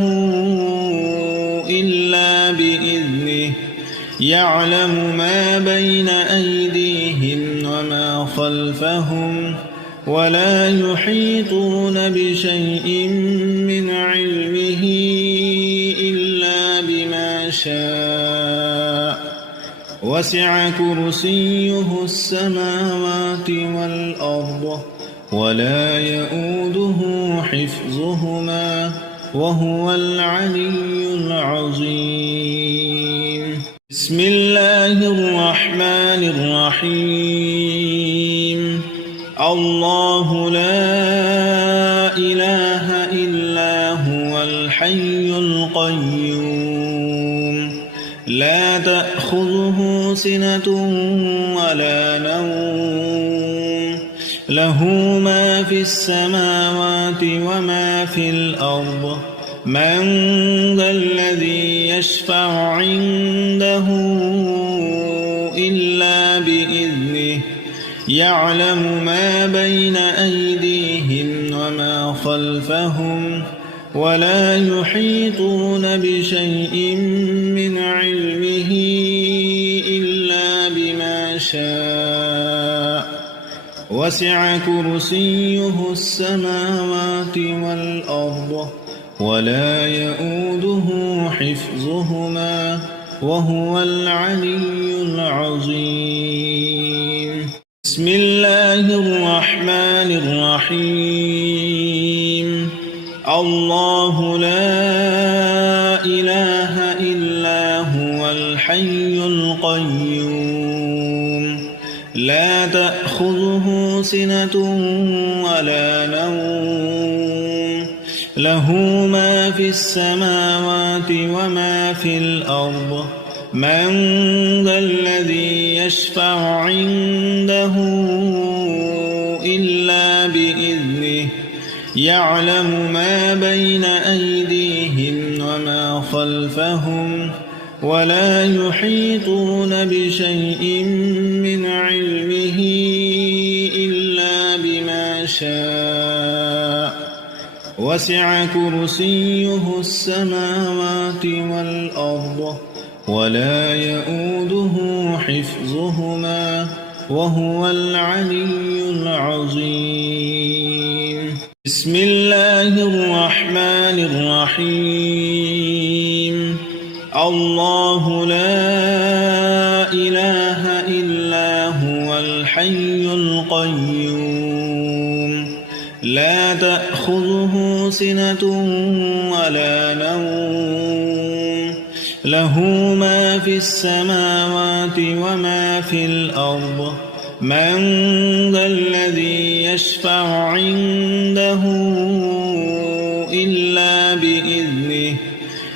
إلا بإذنه يعلم ما بين أيديهم وما خلفهم ولا يحيطون بشيء من علمه إلا بما شاء وسع كرسيه السماوات والأرض ولا يؤوده حفظهما وهو العلي العظيم. بسم الله الرحمن الرحيم. الله لا إله إلا هو الحي القيوم لا تأخذه سنة ولا نوم له ما في السماوات وما في الأرض من ذا الذي يشفع عنده إلا بإذنه يعلم ما بين أيديهم وما خلفهم ولا يحيطون بشيء من علمه إلا بما شاء وسع كرسيه السماوات والأرض ولا يؤوده حفظهما وهو العلي العظيم. بسم الله الرحمن الرحيم. الله لا إله إلا هو الحي القيوم لا تأخذه سنة ولا نوم له ما في السماوات وما في الأرض من ذا الذي يشفع عنده إلا بإذنه يعلم ما بين أيديهم وما خلفهم ولا يحيطون بشيء من علمه إلا بما شاء وسع كرسيه السماوات والأرض ولا يؤوده حفظهما وهو العلي العظيم. بسم الله الرحمن الرحيم. الله لا إله إلا هو الحي القيوم لا تأخذه سنة ولا نوم له ما في السماوات وما في الأرض من ذا الذي يشفع عنده إلا بإذنه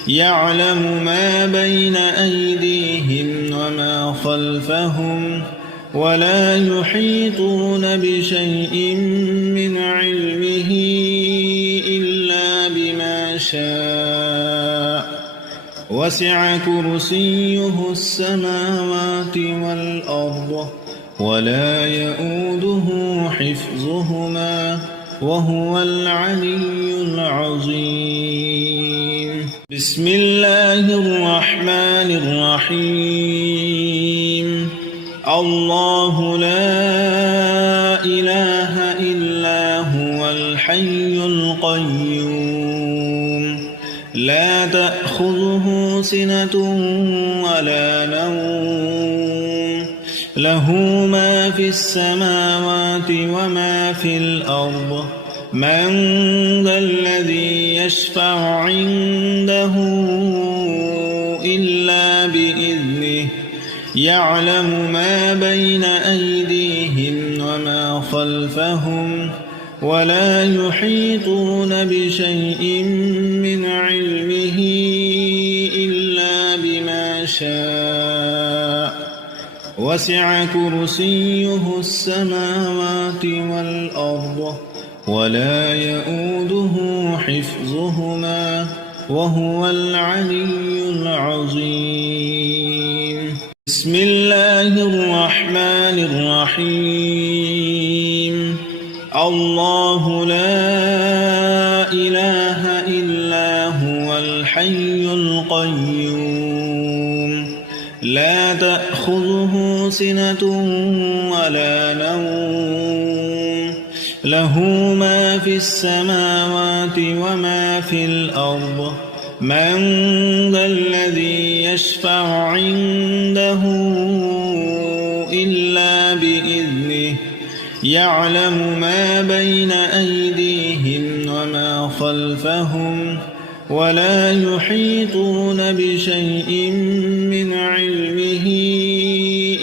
يعلم ما بين أيديهم وما خلفهم ولا يحيطون بشيء من علمه إلا بما شاء وسع كرسيه السماوات والأرض ولا يؤوده حفظهما وهو العلي العظيم. بسم الله الرحمن الرحيم. الله لا إله إلا هو الحي القيوم لا تأخذه سنة ولا نوم له ما في السماوات وما في الأرض من ذا الذي يشفع عنده إلا بإذنه يعلم ما بين أيديهم وما خلفهم ولا يحيطون بشيء من علمه إلا بما شاء وسع كرسيه السماوات والأرض ولا يؤوده حفظهما وهو العلي العظيم. بسم الله الرحمن الرحيم. الله لا إله إلا هو الحي القيوم لا تأخذه سنة ولا نوم له ما في السماوات وما في الأرض من ذا الذي يشفع عنده إلا بإذنه يعلم ما بين أيديهم وما خلفهم ولا يحيطون بشيء من علمه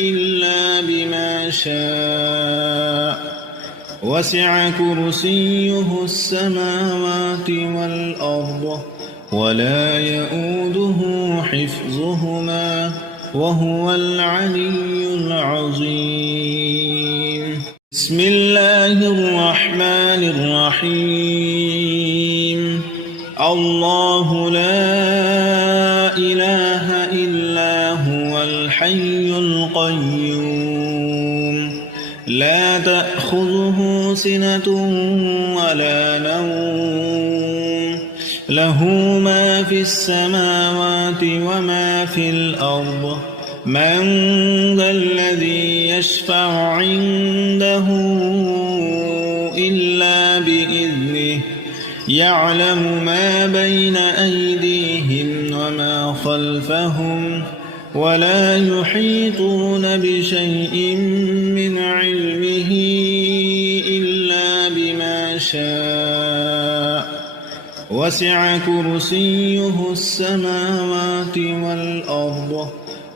إلا بما شاء وسع كرسيه السماوات والأرض ولا يؤوده حفظهما وهو العلي العظيم. بسم الله الرحمن الرحيم. الله لا إله إلا هو الحي القيوم لا تأخذه سنة ولا نوم له ما في السماوات وما في الأرض من ذا الذي يشفع عنده إلا بإذنه يعلم ما بين أيديهم وما خلفهم ولا يحيطون بشيء من علمه إلا بما شاء وسع كرسيه السماوات والأرض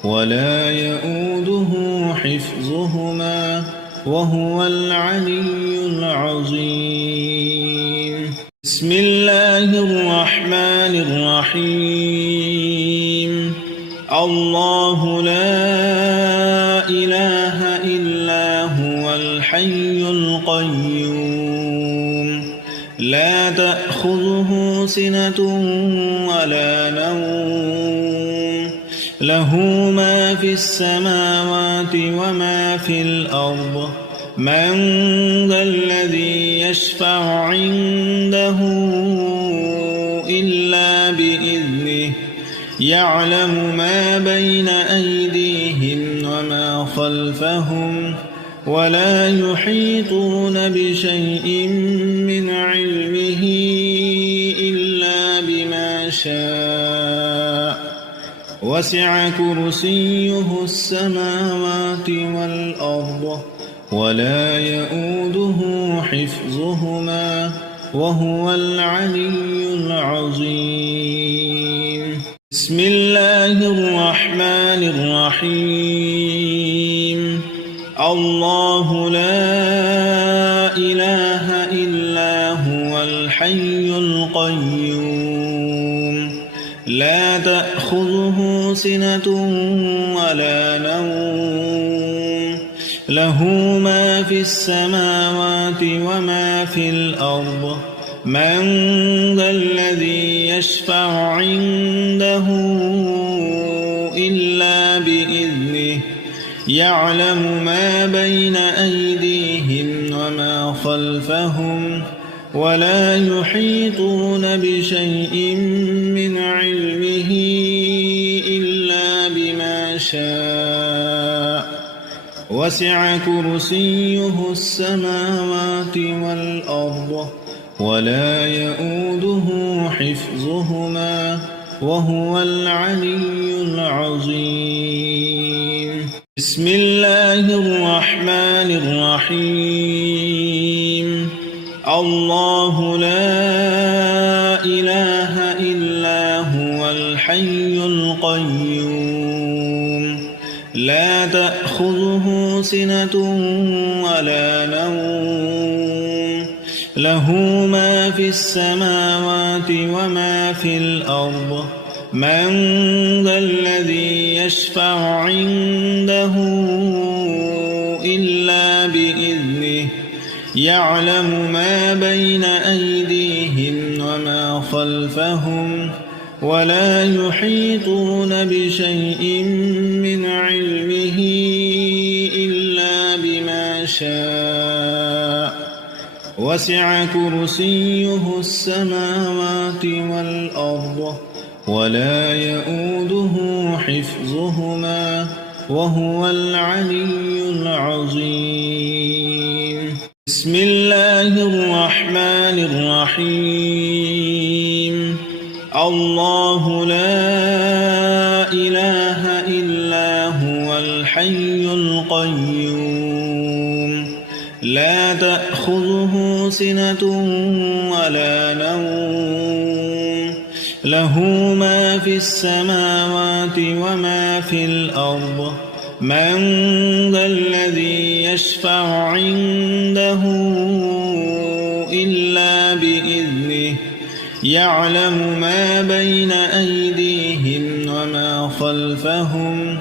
ولا يؤوده حفظهما وهو العلي العظيم. بسم الله الرحمن الرحيم. الله لا إله إلا هو الحي القيوم لا تأخذه سنة ولا نوم له ما في السماوات وما في الأرض من ذا الذي يشفع عنده إلا بإذنه يعلم ما بين أيديهم وما خلفهم ولا يحيطون بشيء من علمه إلا بما شاء وسع كرسيه السماوات والأرض ولا يؤوده حفظهما وهو العلي العظيم. بسم الله الرحمن الرحيم. الله لا إله إلا هو الحي القيوم لا تأخذه سنة ولا نوم له ما في السماوات وما في الأرض من ذا الذي يشفع عنده إلا بإذنه يعلم ما بين أيديهم وما خلفهم ولا يحيطون بشيء من علمه إلا بما شاء وسع كرسيه السماوات والأرض ولا يؤوده حفظهما وهو العلي العظيم. بسم الله الرحمن الرحيم. الله لا إله إلا هو الحي القيوم لا تأخذه سنة ولا نوم له ما في السماوات وما في الأرض من ذا الذي يشفع عنده إلا بإذنه يعلم ما بين أيديهم وما خلفهم ولا يحيطون بشيء من علمه إلا بما شاء وسع كرسيه السماوات والأرض ولا يؤوده حفظهما وهو العلي العظيم. بسم الله الرحمن الرحيم. الله لا إله إلا هو الحي القيوم لا تأخذه سنة ولا نوم له ما في السماوات وما في الأرض من ذا الذي يشفع عنده إلا بإذنه يعلم ما بين أيديهم وما خلفهم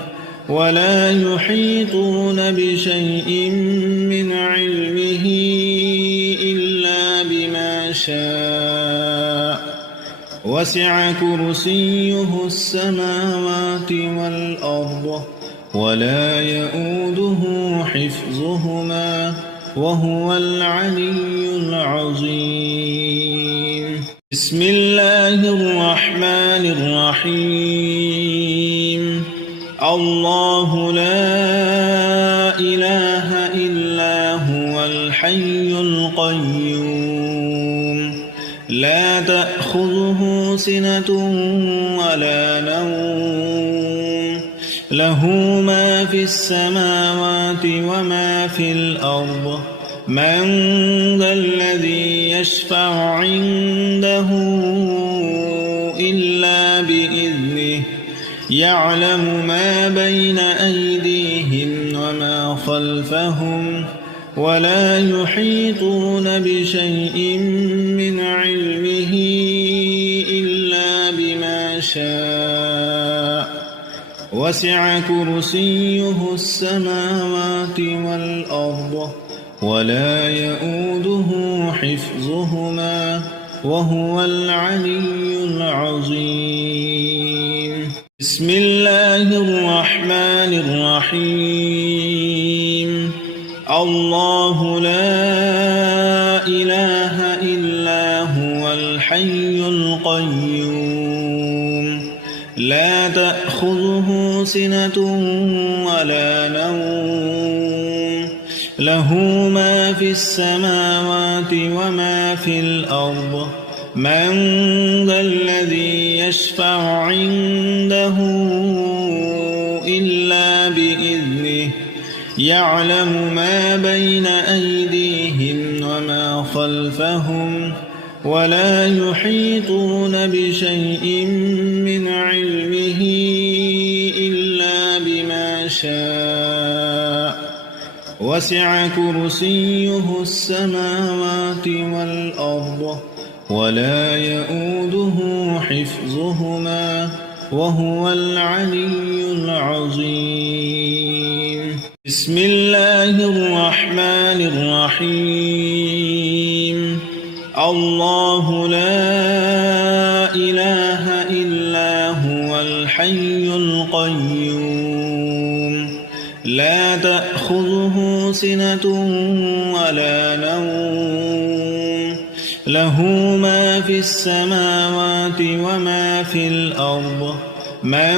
ولا يحيطون بشيء من علمه إلا بما شاء وسع كرسيه السماوات والأرض ولا يؤوده حفظهما وهو العلي العظيم. بسم الله الرحمن الرحيم. الله لا إله إلا هو الحي القيوم لا تأخذه سنة ولا نوم له ما في السماوات وما في الأرض من ذا الذي يشفع عنده إلا بإذنه يعلم ما بين أيديهم وما خلفهم ولا يحيطون بشيء من علمه إلا بما شاء وسع كرسيه السماوات والأرض ولا يؤوده حفظهما وهو العلي العظيم. بسم الله الرحمن الرحيم الله لا إله إلا هو الحي القيوم لا تأخذه سنة ولا نوم له ما في السماوات وما في الأرض من ذا الذي يشفع عنده إلا بإذنه يعلم ما بين أيديهم وما خلفهم ولا يحيطون بشيء من علمه إلا بما شاء وسع كرسيه السماوات والأرض ولا يؤوده حفظهما وهو العلي العظيم بسم الله الرحمن الرحيم الله لا إله إلا هو الحي القيوم لا تأخذه سنة ولا نوم له ما في السماوات وما في الأرض من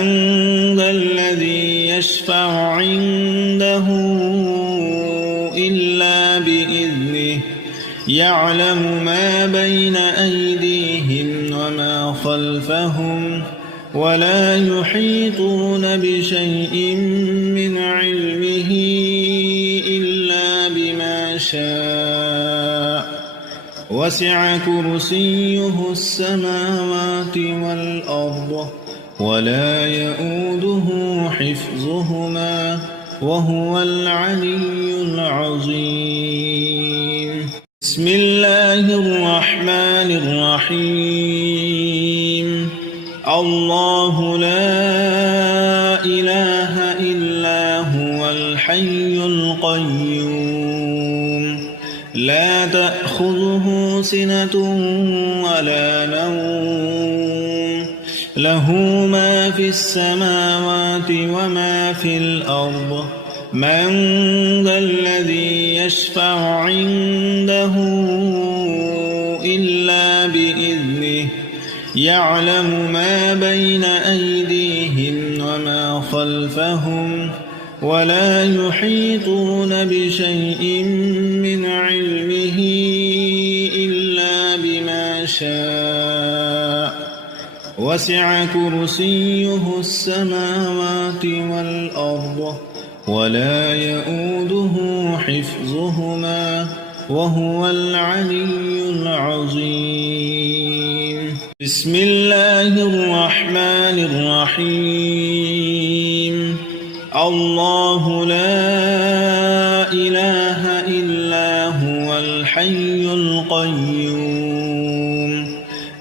ذا الذي يشفع عنده إلا بإذنه يعلم ما بين أيديهم وما خلفهم ولا يحيطون بشيء من علمه إلا بما شاء وسع كرسيه السماوات والأرض ولا يؤوده حفظهما وهو العلي العظيم بسم الله الرحمن الرحيم الله لا إله إلا هو الحي القيوم لا تأخذه سنة ولا نوم له ما في السماوات وما في الأرض من ذا الذي يشفع عنده إلا بإذنه يعلم ما بين أيديهم وما خلفهم ولا يحيطون بشيء من علمه إلا بما شاء وسع كرسيه السماوات والأرض ولا يؤوده حفظهما وهو العلي العظيم بسم الله الرحمن الرحيم الله لا إله إلا هو الحي القيوم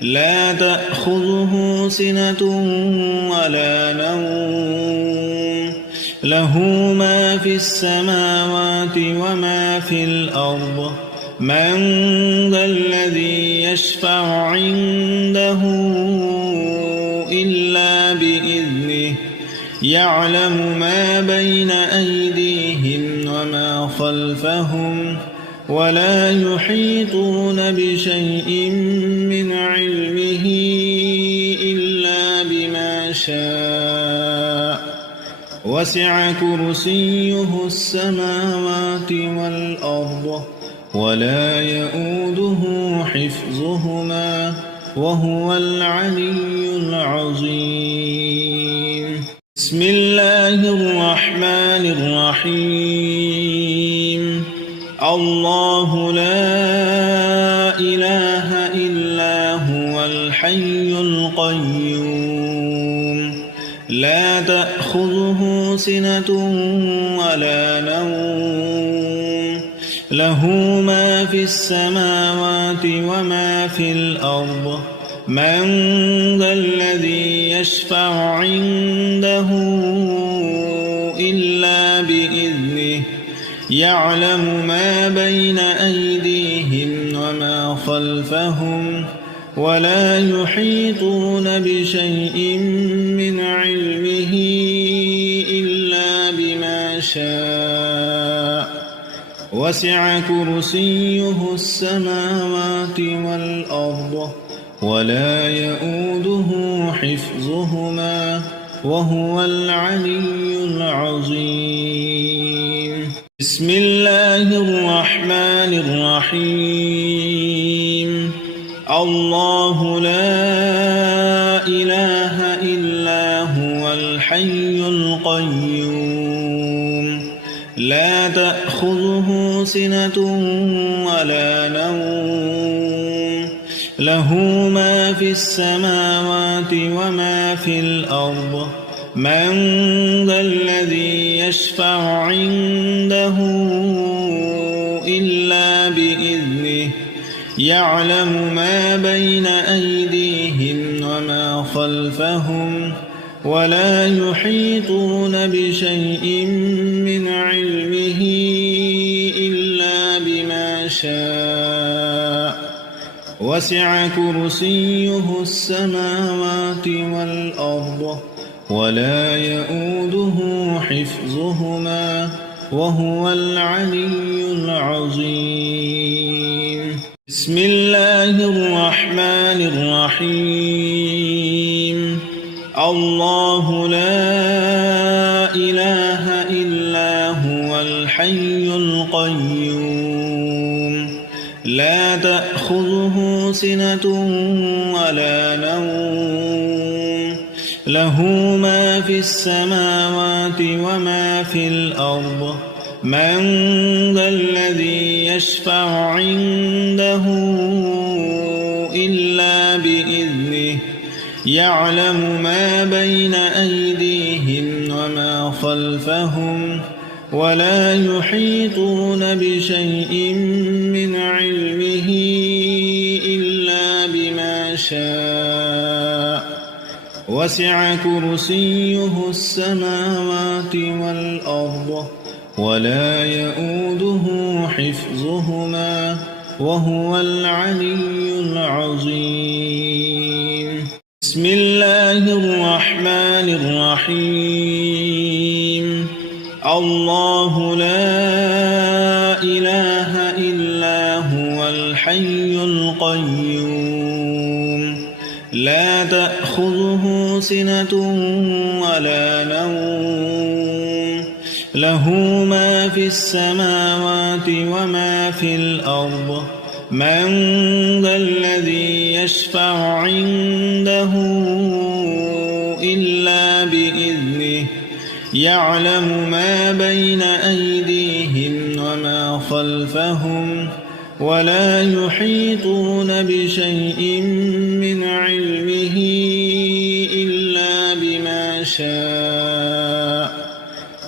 لا تأخذه سنة ولا نوم له ما في السماوات وما في الأرض من ذا الذي يشفع عنده إلا بإذنه يعلم ما بين أيديهم وما خلفهم ولا يحيطون بشيء من علمه إلا بما شاء وسع كرسيه السماوات والأرض ولا يؤوده حفظهما وهو العلي العظيم بسم الله الرحمن الرحيم الله لا إله إلا هو الحي القيوم لا تأخذه سنة ولا نوم له ما في السماوات وما في الأرض من ذا الذي يشفع عنده إلا بإذنه يعلم ما بين أيديهم وما خلفهم ولا يحيطون بشيء من علمه شاء وسع كرسيه السماوات والأرض ولا يؤوده حفظهما وهو العلي العظيم بسم الله الرحمن الرحيم الله لا إله إلا هو الحي القيوم لا تأخذه سنة ولا نوم له ما في السماوات وما في الأرض من ذا الذي يشفع عنده إلا بإذنه يعلم ما بين أيديهم وما خلفهم ولا يحيطون بشيء من علمه إلا بما شاء وسع كرسيه السماوات والأرض ولا يؤوده حفظهما وهو العلي العظيم بسم الله الرحمن الرحيم الله لا إله إلا هو الحي القيوم لا تأخذه سنة ولا نوم له ما في السماوات وما في الأرض من ذا الذي يشفع عنده إلا بإذنه يعلم ما بين أيديهم وما خلفهم ولا يحيطون بشيء من علمه إلا بما شاء وسع كرسيه السماوات والأرض ولا يؤوده حفظهما وهو العلي العظيم بسم الله الرحمن الرحيم الله لا إله إلا هو الحي القيوم لا تأخذه سنة ولا نوم له ما في السماوات وما في الأرض من ذا الذي يشفع عنده إلا بإذنه يعلم ما بين أيديهم وما خلفهم ولا يحيطون بشيء من علمه إلا بما شاء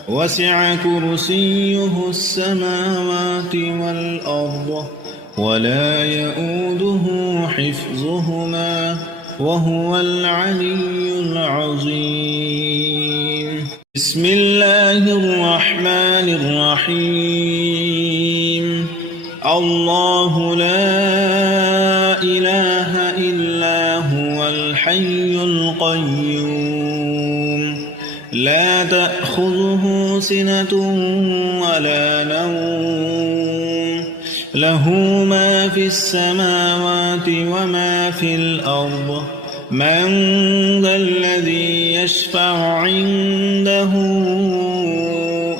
وسع كرسيه السماوات والأرض ولا يؤوده حفظهما وهو العلي العظيم بسم الله الرحمن الرحيم الله لا إله إلا هو الحي القيوم لا تأخذه سنة ولا نوم له ما في السماوات وما في الأرض من ذا الذي يشفع عنده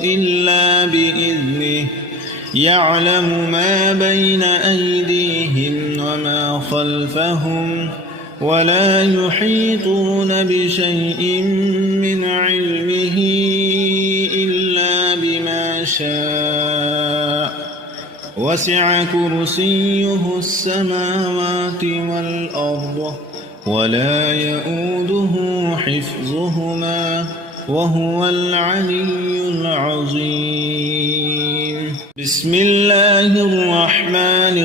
إلا بإذنه يعلم ما بين أيديهم وما خلفهم ولا يحيطون بشيء من علمه إلا بما شاء وسع كرسيه السماوات والأرض ولا يؤوده حفظهما وهو العلي العظيم بسم الله الرحمن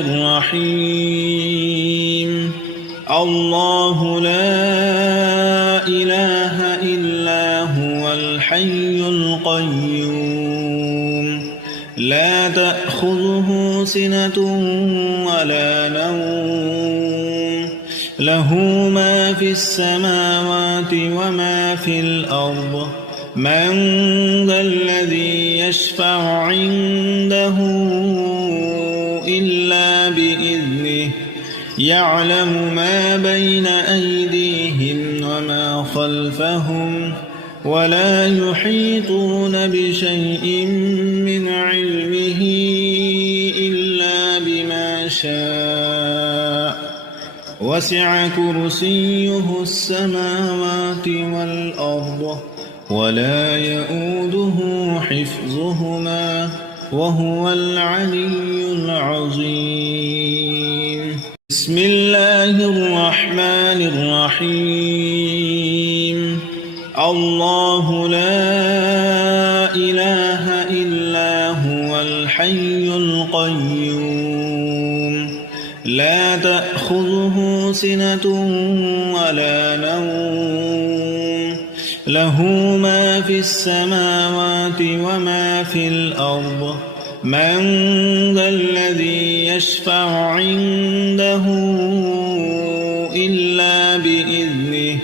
الرحيم الله لا إله إلا هو الحي القيوم لا تأخذه سنة ولا نوم له ما في السماوات وما في الأرض من ذا الذي يشفع عنده إلا بإذنه يعلم ما بين أيديهم وما خلفهم ولا يحيطون بشيء من علمه إلا بما شاء وسع كرسيه السماوات والأرض ولا يؤوده حفظهما وهو العلي العظيم. بسم الله الرحمن الرحيم. الله لا إله إلا هو الحي القيوم لا تأخذه سنة ولا نوم له ما في السماوات وما في الأرض من ذا الذي يشفع عنده إلا بإذنه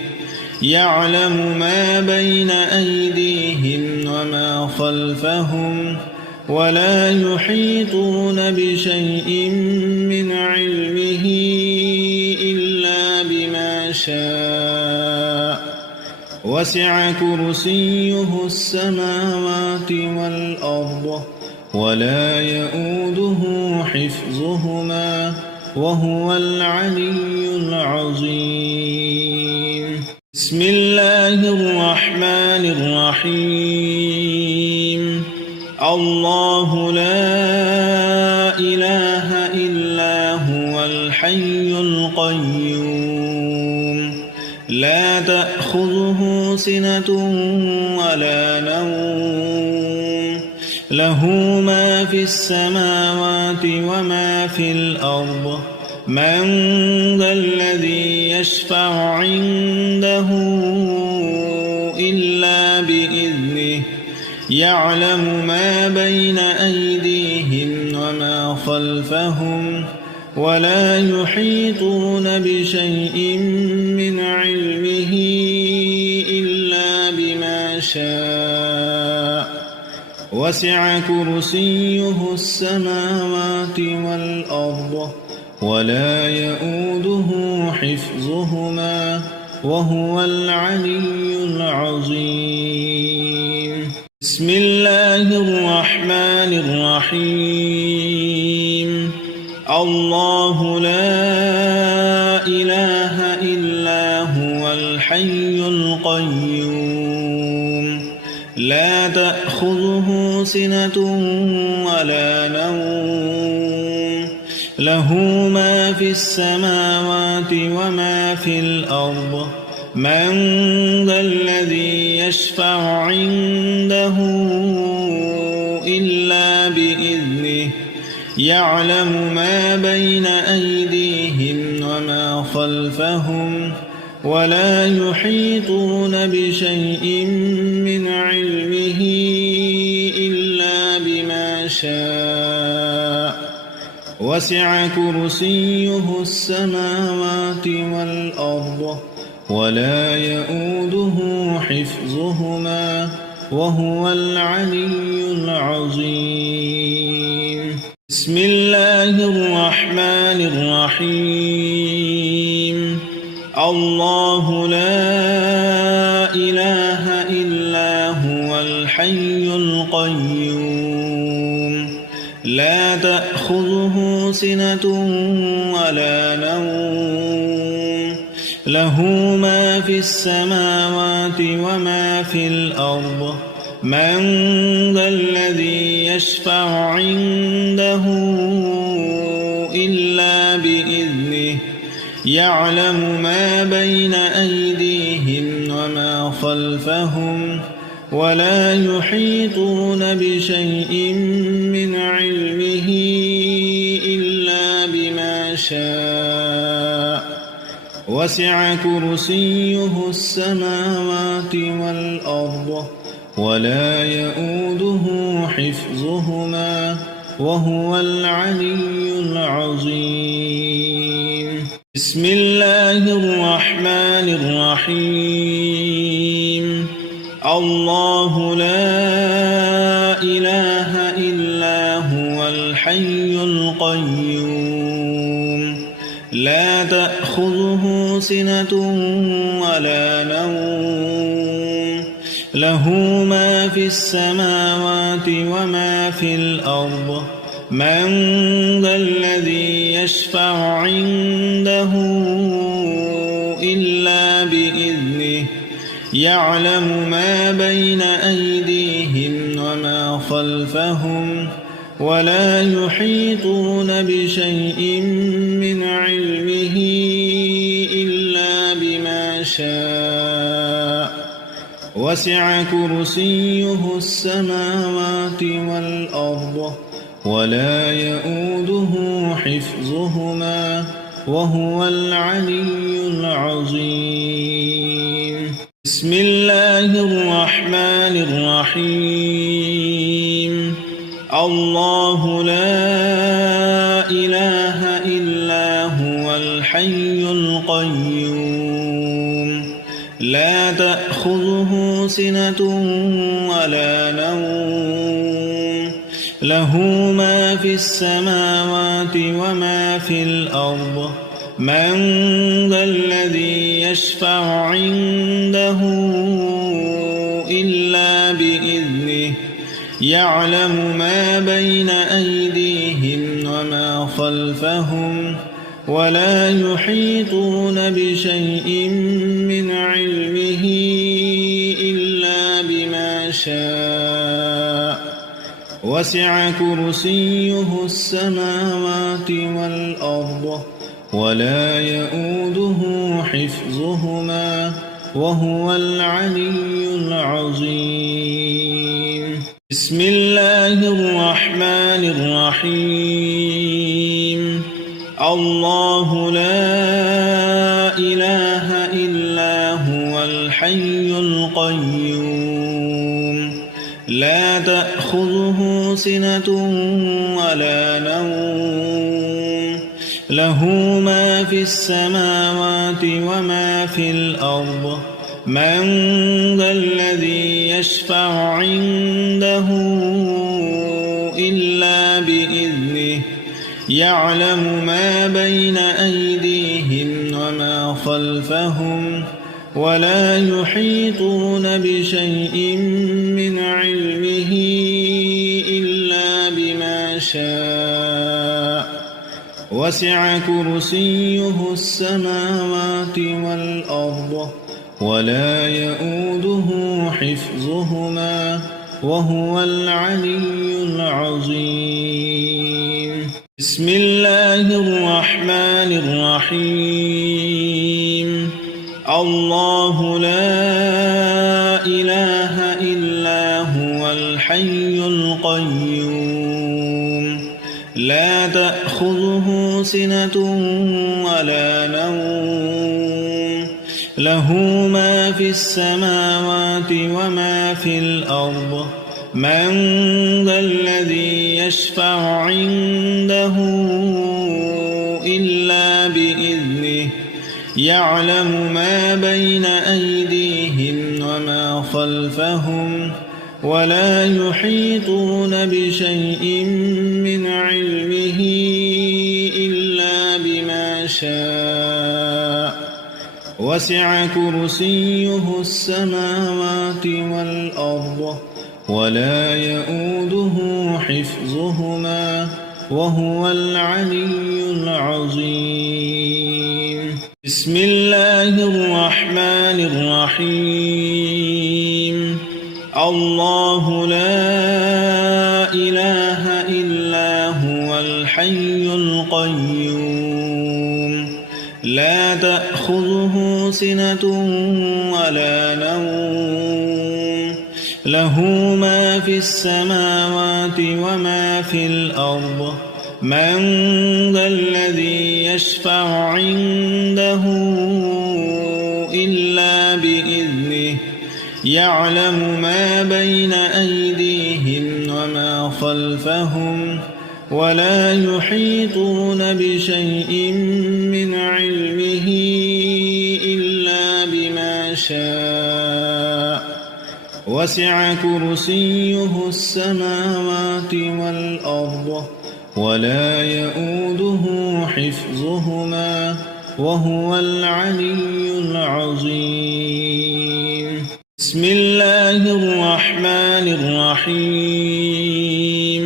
يعلم ما بين أيديهم وما خلفهم ولا يحيطون بشيء من علمه إلا بما شاء وسع كرسيه السماوات والأرض ولا يؤوده حفظهما وهو العلي العظيم. بسم الله الرحمن الرحيم. الله لا إله إلا هو الحي القيوم لا تأخذه سنة ولا نوم له ما في السماوات وما في الأرض من ذا الذي يشفع عنده إلا بإذنه يعلم ما بين أيديهم وما خلفهم ولا يحيطون بشيء من علمه إلا بما شاء وسع كرسيه السماوات والأرض ولا يؤوده حفظهما وهو العلي العظيم. بسم الله الرحمن الرحيم. الله لا إله إلا هو الحي القيوم لا تأخذه سنة ولا نوم له ما في السماوات وما في الأرض من ذا الذي يشفع عنده إلا بإذنه يعلم ما بين أيديهم وما خلفهم ولا يحيطون بشيء من علمه إلا بما شاء وسع كرسيه السماوات والأرض ولا يؤوده حفظهما وهو العلي العظيم. بسم الله الرحمن الرحيم. الله لا إله إلا هو الحي القيوم لا تأخذه سنة ولا نوم له ما في السماوات وما في الأرض من ذا الذي يشفع عنده إلا بإذنه يعلم ما بين أيديهم وما خلفهم ولا يحيطون بشيء من علمه إلا بما شاء وسع كرسيه السماوات والأرض ولا يؤوده حفظهما وهو العلي العظيم. بسم الله الرحمن الرحيم. الله لا إله إلا هو الحي القيوم لا تأخذه سنة ولا نوم له ما في السماوات وما في الأرض من ذا الذي يشفع عنده إلا بإذنه يعلم ما بين أيديهم وما خلفهم ولا يحيطون بشيء من علمه إلا بما شاء وسع كرسيه السماوات والأرض ولا يؤوده حفظهما وهو العلي العظيم بسم الله الرحمن الرحيم الله لا إله إلا هو الحي القيوم لا تأخذه سنة ولا نوم له ما في السماوات وما في الأرض من ذا الذي يشفع عنده إلا بإذنه يعلم ما بين أيديهم وما خلفهم ولا يحيطون بشيء من علمه إلا بما شاء وسع كرسيه السماوات والأرض ولا يؤوده حفظهما وهو العلي العظيم بسم الله الرحمن الرحيم الله لا إله إلا هو الحي القيوم لا تأخذه سنة ولا نوم له ما في السماوات وما في الأرض من ذا الذي يشفع عنده إلا بإذنه يعلم ما بين أيديهم وما خلفهم ولا يحيطون بشيء من علمه إلا بما شاء وسع كرسيه السماوات والأرض ولا يؤوده حفظهما وهو العلي العظيم بسم الله الرحمن الرحيم الله لا إله إلا هو الحي القيوم لا تأخذه سنة ولا نوم له ما في السماوات وما في الأرض من ذا الذي يشفع عنده إلا بإذنه يعلم ما بين أيديهم وما خلفهم ولا يحيطون بشيء من علمه إلا بما شاء وسع كرسيه السماوات والأرض ولا يؤوده حفظهما وهو العلي العظيم بسم الله الرحمن الرحيم الله لا إله إلا هو الحي القيوم لا تأخذه سنة ولا نوم له ما في السماوات وما في الأرض من ذا الذي يشفع عنده إلا بإذنه يعلم ما بين أيديهم وما خلفهم ولا يحيطون بشيء من علمه إلا بما شاء وسع كرسيه السماوات والأرض ولا يؤوده حفظهما وهو العلي العظيم. بسم الله الرحمن الرحيم.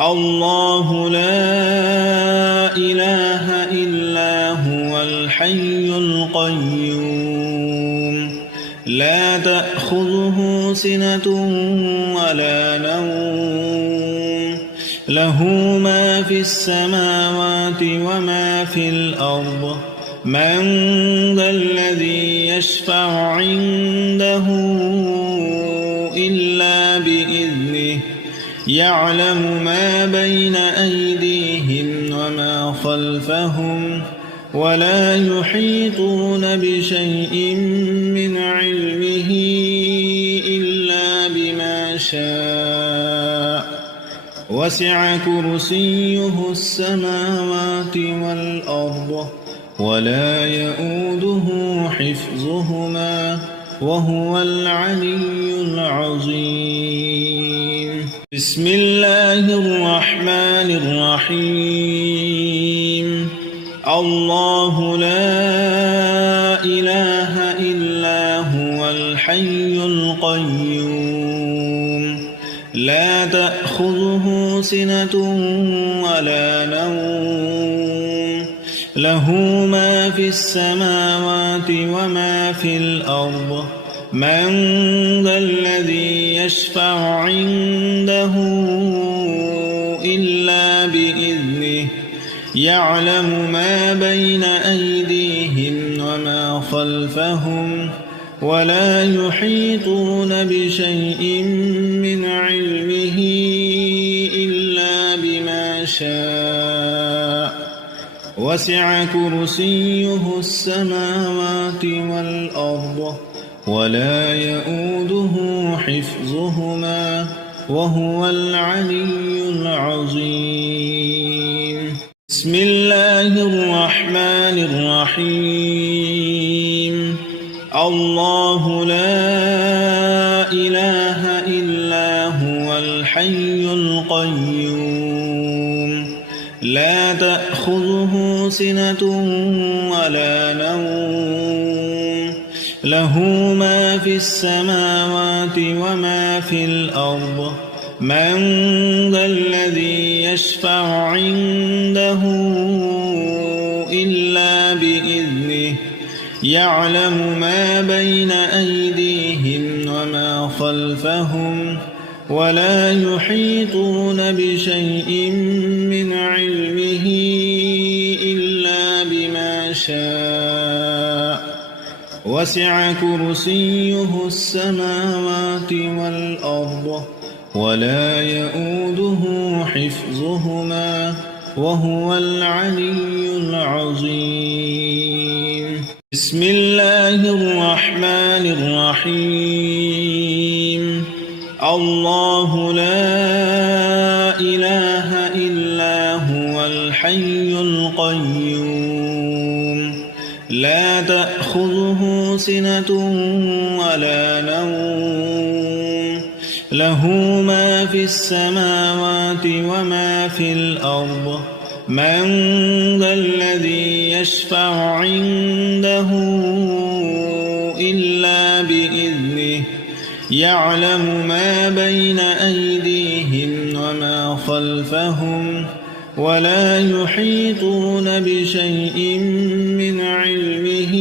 الله لا إله إلا هو الحي القيوم لا تأخذه سنة ولا نوم له ما في السماوات وما في الأرض من ذا الذي يشفع عنده إلا بإذنه يعلم ما بين أيديهم وما خلفهم ولا يحيطون بشيء من علمه إلا بما شاء وسع كرسيه السماوات والأرض ولا يؤوده حفظهما وهو العلي العظيم. بسم الله الرحمن الرحيم. الله لا إله إلا هو الحي القيوم لا تأخذه سنة ولا نوم له ما في السماوات وما في الأرض من ذا الذي يشفع عنده إلا بإذنه يعلم ما بين أيديهم وما خلفهم ولا يحيطون بشيء من علمه إلا بما شاء وسع كرسيه السماوات والأرض ولا يؤوده حفظهما وهو العلي العظيم. بسم الله الرحمن الرحيم. الله لا إله إلا هو الحي القيوم لا تأخذه سنة ولا نوم له ما في السماوات وما في الأرض من ذا الذي يشفع عنده إلا بإذنه يعلم ما بين أيديهم وما خلفهم ولا يحيطون بشيء من علمه إلا بما شاء وسع كرسيه السماوات والأرض ولا يؤوده حفظهما وهو العلي العظيم. بسم الله الرحمن الرحيم. الله لا إله إلا هو الحي القيوم لا تأخذه سنة ولا نوم له ما في السماوات وما في الأرض من ذا الذي يشفع عنده إلا بإذنه يعلم ما بين أيديهم وما خلفهم ولا يحيطون بشيء من علمه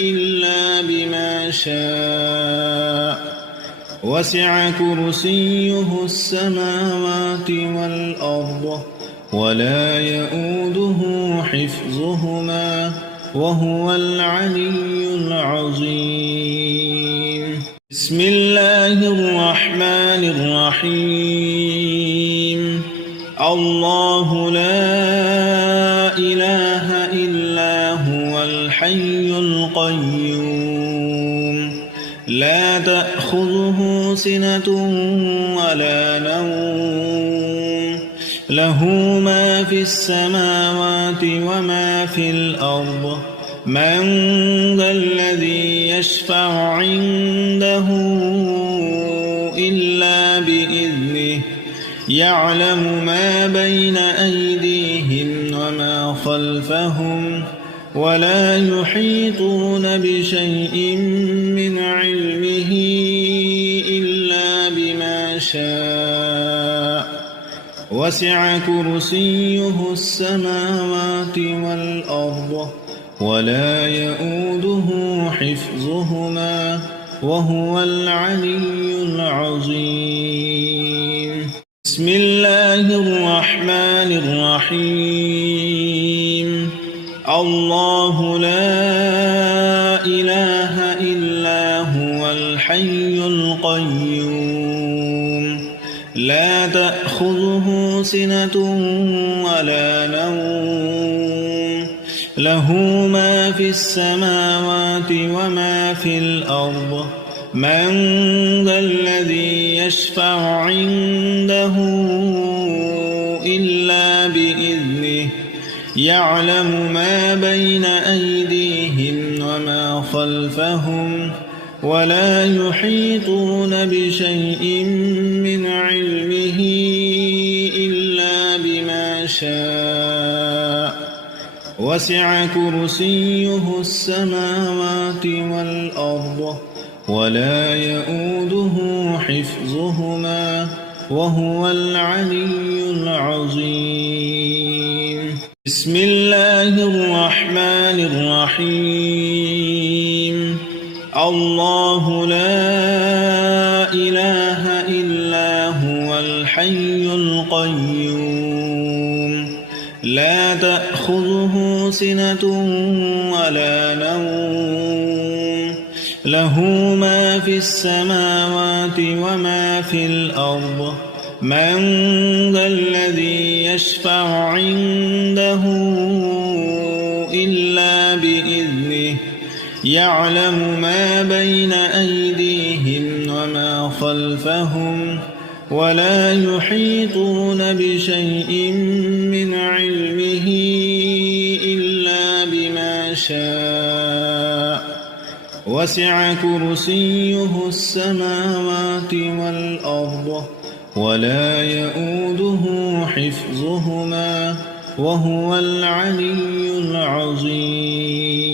إلا بما شاء وسع كرسيه السماوات والأرض ولا يؤوده حفظهما وهو العلي العظيم. بسم الله الرحمن الرحيم. الله لا إله إلا هو الحي القيوم لا تأخذه سنة ولا نوم له ما في السماوات وما في الأرض من ذا الذي يشفع عنده إلا بإذنه يعلم ما بين أيديهم وما خلفهم ولا يحيطون بشيء من علمه إلا بما شاء وسع كرسيه السماوات والأرض ولا يؤوده حفظهما وهو العلي العظيم. بسم الله الرحمن الرحيم. الله لا إله إلا هو الحي القيوم لا تأخذه سنة ولا نوم له ما في السماوات وما في الأرض من ذا الذي يشفع عنده إلا بإذنه يعلم ما بين أيديهم وما خلفهم ولا يحيطون بشيء من علمه إلا بما شاء وسع كرسيه السماوات والأرض ولا يؤوده حفظهما وهو العلي العظيم. بسم الله الرحمن الرحيم. الله لا إله إلا هو الحي القيوم لا تأخذه سنة ولا نوم له ما في السماوات وما في الأرض من ذا الذي يشفع عنده إلا بإذنه يعلم ما بين أيديهم وما خلفهم ولا يحيطون بشيء من علمه إلا بما شاء وسع كرسيه السماوات والأرض ولا يؤوده حفظهما وهو العلي العظيم.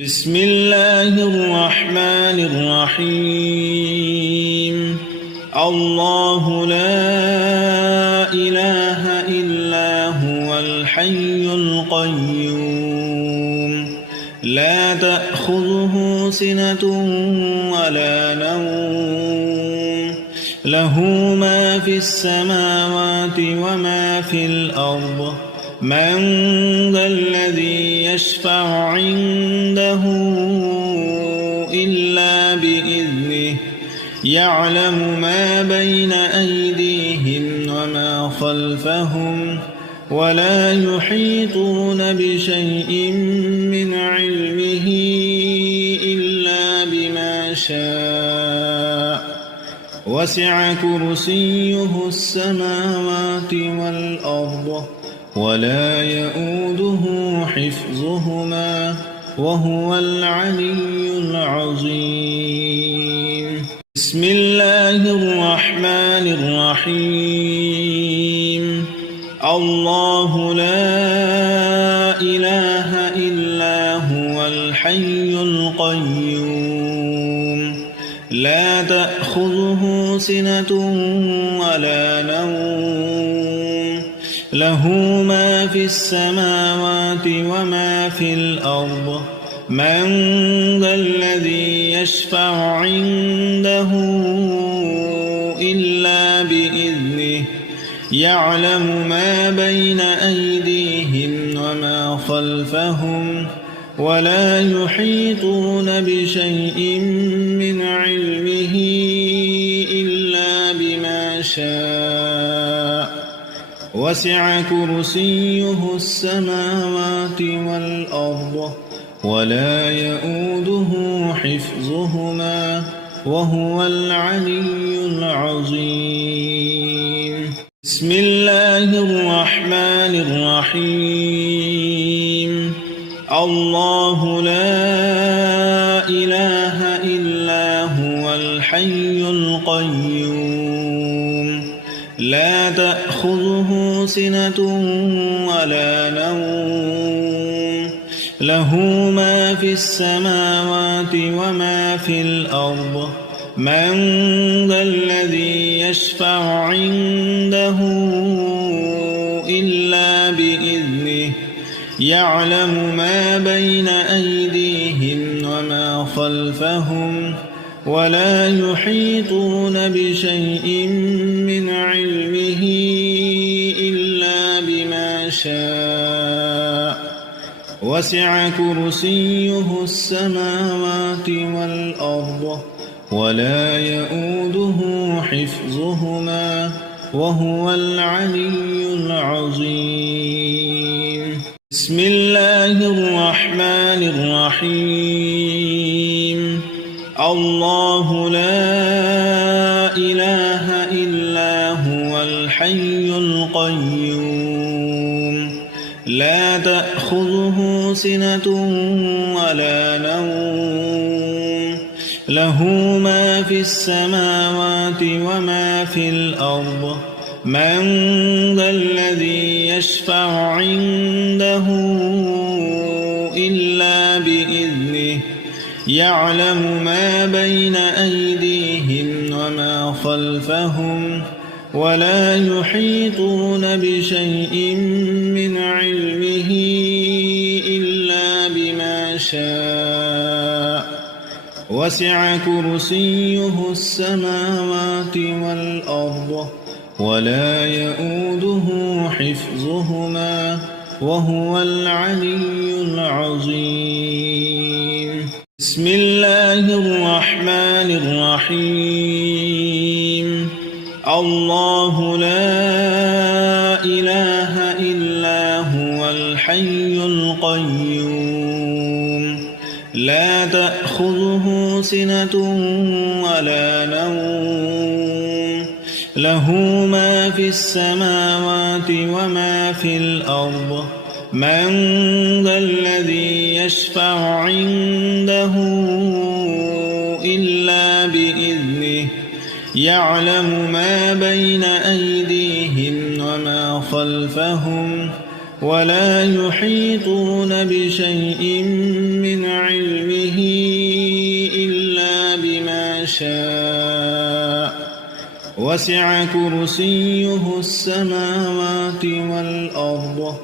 بسم الله الرحمن الرحيم. الله لا إله إلا هو الحي القيوم لا تأخذه سنة ولا نوم له ما في السماوات وما في الأرض من ذا الذي يشفع عنده إلا بإذنه يعلم ما بين أيديهم وما خلفهم ولا يحيطون بشيء من علمه إلا بما شاء وسع كرسيه السماوات والأرض ولا يؤوده حفظهما وهو العلي العظيم. بسم الله الرحمن الرحيم. الله لا إله إلا هو الحي القيوم لا تأخذه سنة ولا نوم له ما في السماوات وما في الأرض من ذا الذي يشفع عنده إلا بإذنه يعلم ما بين أيديهم وما خلفهم ولا يحيطون بشيء من علمه إلا بما شاء وسع كرسيه السماوات والأرض ولا يؤوده حفظهما وهو العلي العظيم. بسم الله الرحمن الرحيم. الله لا إله إلا هو الحي القيوم لا تأخذه سنة ولا نوم له ما في السماوات وما في الأرض من ذا الذي يشفع عنده إلا بإذنه يعلم ما بين أيديهم وما خلفهم ولا يحيطون بشيء من علمه إلا بما شاء وسع كرسيه السماوات والأرض ولا يؤوده حفظهما وهو العلي العظيم. بسم الله الرحمن الرحيم. الله لا إله إلا هو الحي القيوم لا تأخذه سنة ولا نوم له ما في السماوات وما في الأرض من ذا الذي يشفع عنده إلا بإذنه يعلم ما بين أيديهم وما خلفهم ولا يحيطون بشيء من علمه إلا بما شاء وسع كرسيه السماوات والأرض ولا يؤوده حفظهما وهو العلي العظيم. بسم الله الرحمن الرحيم. الله لا إله إلا هو الحي القيوم لا تأخذه سنة ولا نوم له ما في السماوات وما في الأرض من ذا الذي يشفع عنده إلا بإذنه يعلم ما بين أيديهم وما خلفهم ولا يحيطون بشيء من علمه إلا بما شاء وسع كرسيه السماوات والأرض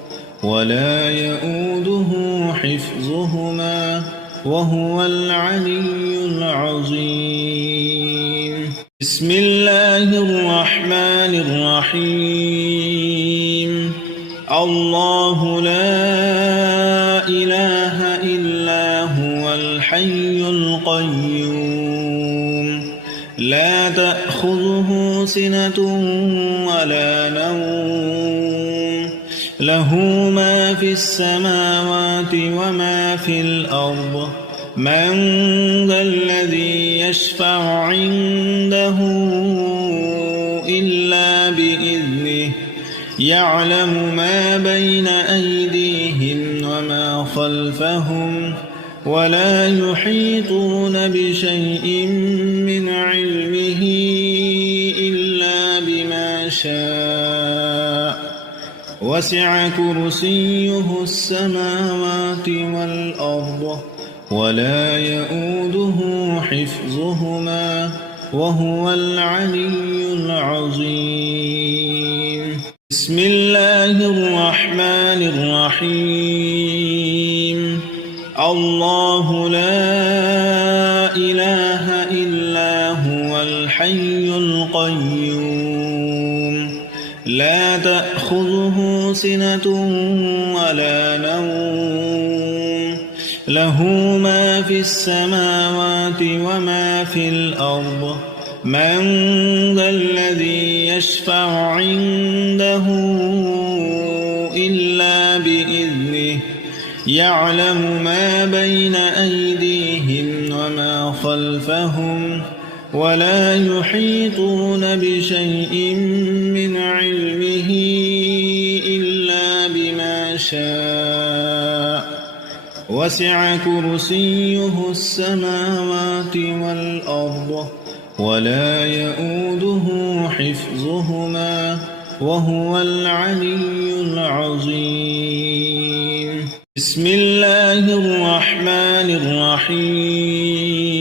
ولا يؤوده حفظهما وهو العلي العظيم. بسم الله الرحمن الرحيم. الله لا إله إلا هو الحي القيوم لا تأخذه سنة ولا نوم له ما في السماوات وما في الأرض من ذا الذي يشفع عنده إلا بإذنه يعلم ما بين أيديهم وما خلفهم ولا يحيطون بشيء من علمه إلا بما شاء وسع كرسيه السماوات والأرض ولا يؤوده حفظهما وهو العلي العظيم. بسم الله الرحمن الرحيم. الله لا إله إلا هو الحي القيوم لا تأخذه سنة ولا نوم له ما في السماوات وما في الأرض من ذا الذي يشفع عنده إلا بإذنه يعلم ما بين أيديهم وما خلفهم ولا يحيطون بشيء من علمه إلا بما شاء وسع كرسيه السماوات والأرض ولا يؤوده حفظهما وهو العلي العظيم. بسم الله الرحمن الرحيم.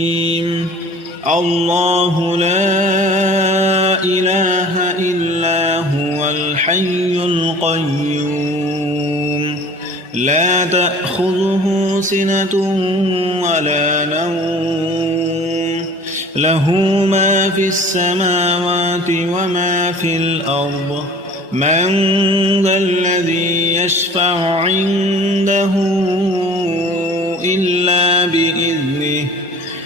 الله لا إله إلا هو الحي القيوم لا تأخذه سنة ولا نوم له ما في السماوات وما في الأرض من ذا الذي يشفع عنده إلا بإذنه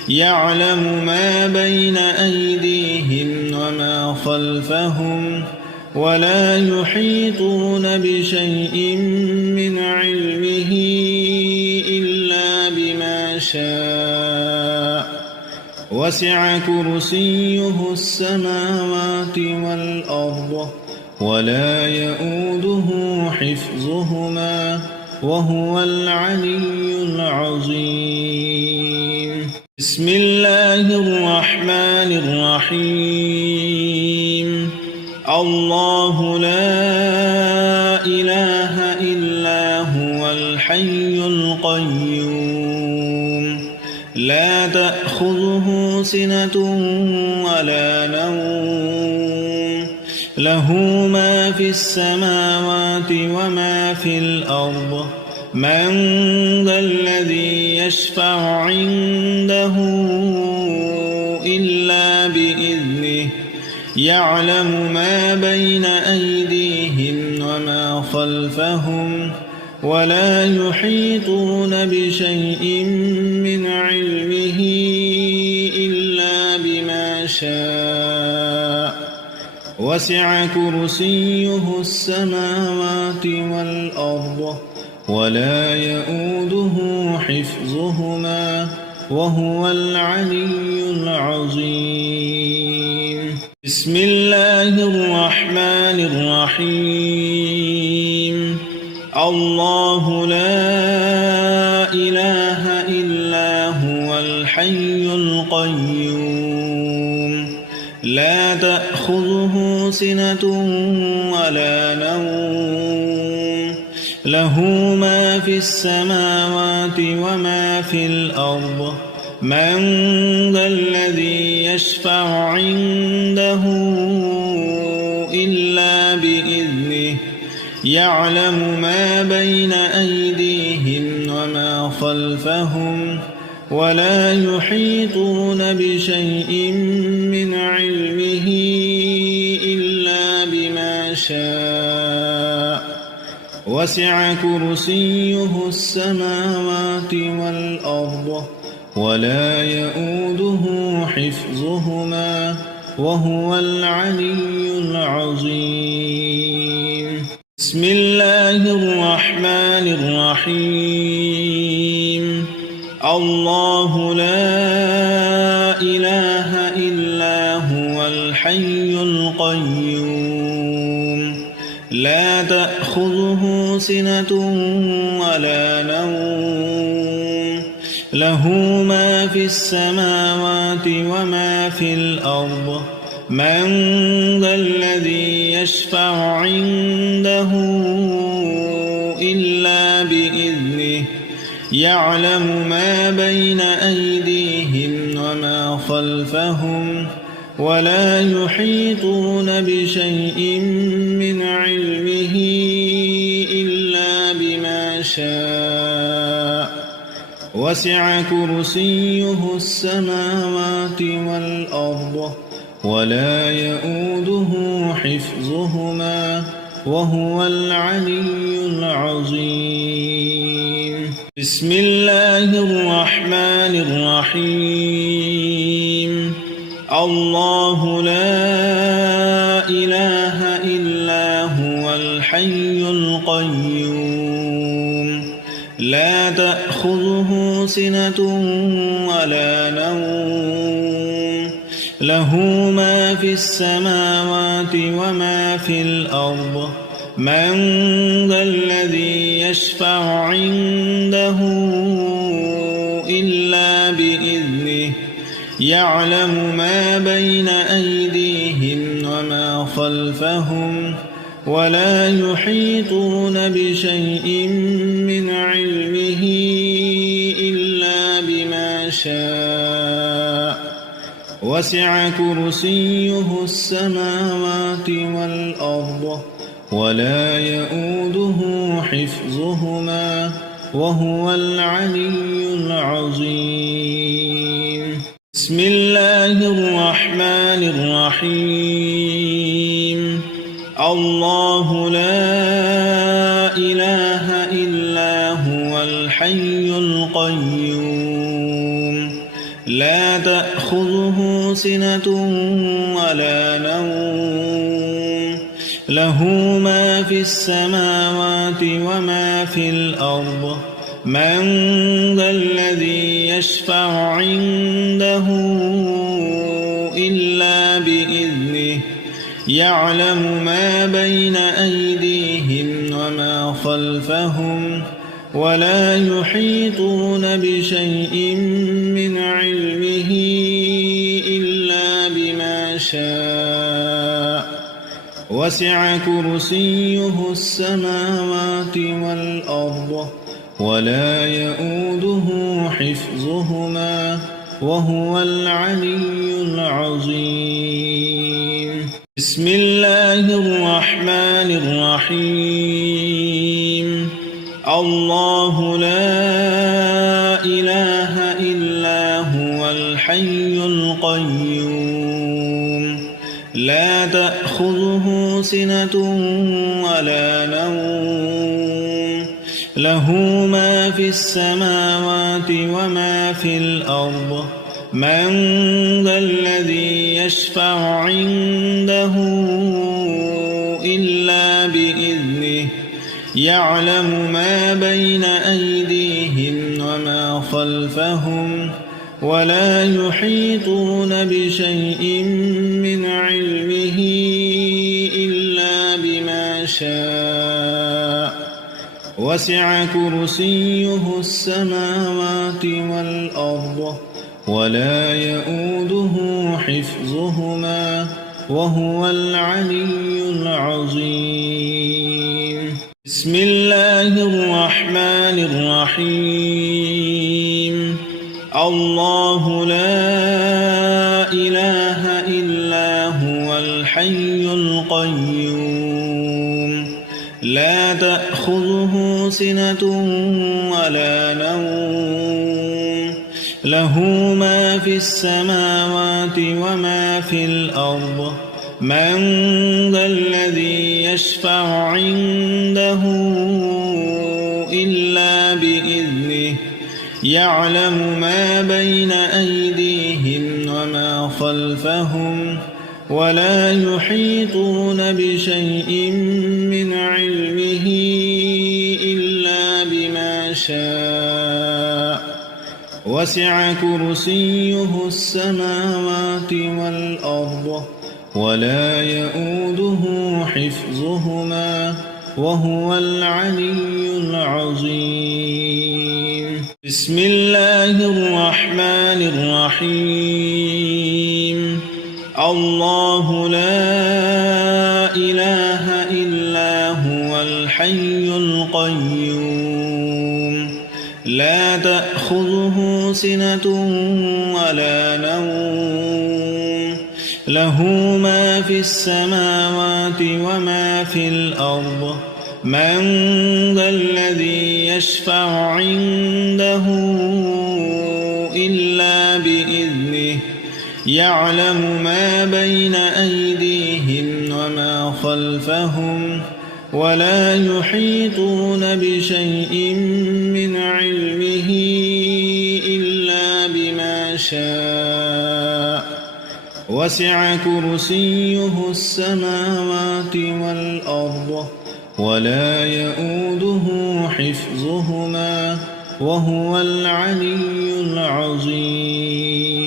يعلم ما بين أيديهم وما خلفهم ولا يحيطون بشيء من علمه إلا بما شاء وسع كرسيه السماوات والأرض ولا يؤوده حفظهما وهو العلي العظيم. بسم الله الرحمن الرحيم. الله لا إله إلا هو الحي القيوم لا تأخذه سنة ولا نوم له ما في السماوات وما في الأرض من ذا الذي يشفع عنده إلا بإذنه يعلم ما بين أيديهم وما خلفهم ولا يحيطون بشيء من علمه إلا بما شاء وسع كرسيه السماوات والأرض ولا يؤوده حفظهما وهو العلي العظيم. بسم الله الرحمن الرحيم. الله لا إله إلا هو الحي القيوم لا تأخذه سنة ولا نوم له ما في السماوات وما في الأرض من ذا الذي يشفع عنده إلا بإذنه يعلم ما بين أيديهم وما خلفهم ولا يحيطون بشيء من علمه إلا بما شاء وسع كرسيه السماوات والأرض ولا يؤوده حفظهما وهو العلي العظيم. بسم الله الرحمن الرحيم. الله لا إله إلا هو الحي القيوم لا تأخذه سنة ولا نوم له ما في السماوات وما في الأرض من ذا الذي يشفع عنده إلا بإذنه يعلم ما بين أيديهم وما خلفهم ولا يحيطون بشيء من علمه إلا بما شاء وسع كرسيه السماوات والأرض ولا يؤوده حفظهما وهو العلي العظيم. بسم الله الرحمن الرحيم. الله لا إله إلا هو الحي القيوم لا تأخذه سنة ولا نوم له ما في السماوات وما في الأرض من ذا الذي يشفع عنده إلا بإذنه يعلم ما بين أيديهم وما خلفهم ولا يحيطون بشيء من علمه إلا بما شاء وسع كرسيه السماوات والأرض ولا يؤوده حفظهما وهو العلي العظيم. بسم الله الرحمن الرحيم. الله لا إله إلا هو الحي القيوم لا تأخذه سنة ولا نوم له ما في السماوات وما في الأرض من ذا الذي يشفع عنده إلا بإذنه يعلم ما بين أيديهم وما خلفهم ولا يحيطون بشيء من علمه إلا بما شاء وسع كرسيه السماوات والأرض ولا يؤوده حفظهما وهو العلي العظيم. بسم الله الرحمن الرحيم. الله لا إله إلا هو الحي القيوم لا تأخذه سنة ولا نوم له ما في السماوات وما في الأرض من ذا الذي يشفع عنده إلا بإذنه يعلم ما بين أيديهم وما خلفهم ولا يحيطون بشيء من علمه إلا بما شاء وسع كرسيه السماوات والأرض ولا يؤوده حفظهما وهو العلي العظيم. بسم الله الرحمن الرحيم. الله لا إله إلا هو الحي القيوم لا تأخذه سنة ولا نوم له ما في السماوات وما في الأرض من ذا الذي يشفع عنده إلا بإذنه يعلم ما بين أيديهم وما خلفهم ولا يحيطون بشيء من علمه إلا بما شاء وسع كرسيه السماوات والأرض ولا يؤوده حفظهما وهو العلي العظيم. بسم الله الرحمن الرحيم. الله لا إله إلا هو الحي القيوم لا تأخذه سنة ولا نوم له ما في السماوات وما في الأرض من ذا الذي يشفع عنده إلا بإذنه يعلم ما بين أيديهم وما خلفهم ولا يحيطون بشيء من علمه إلا بما شاء وسع كرسيه السماوات والأرض ولا يؤوده حفظهما وهو العلي العظيم.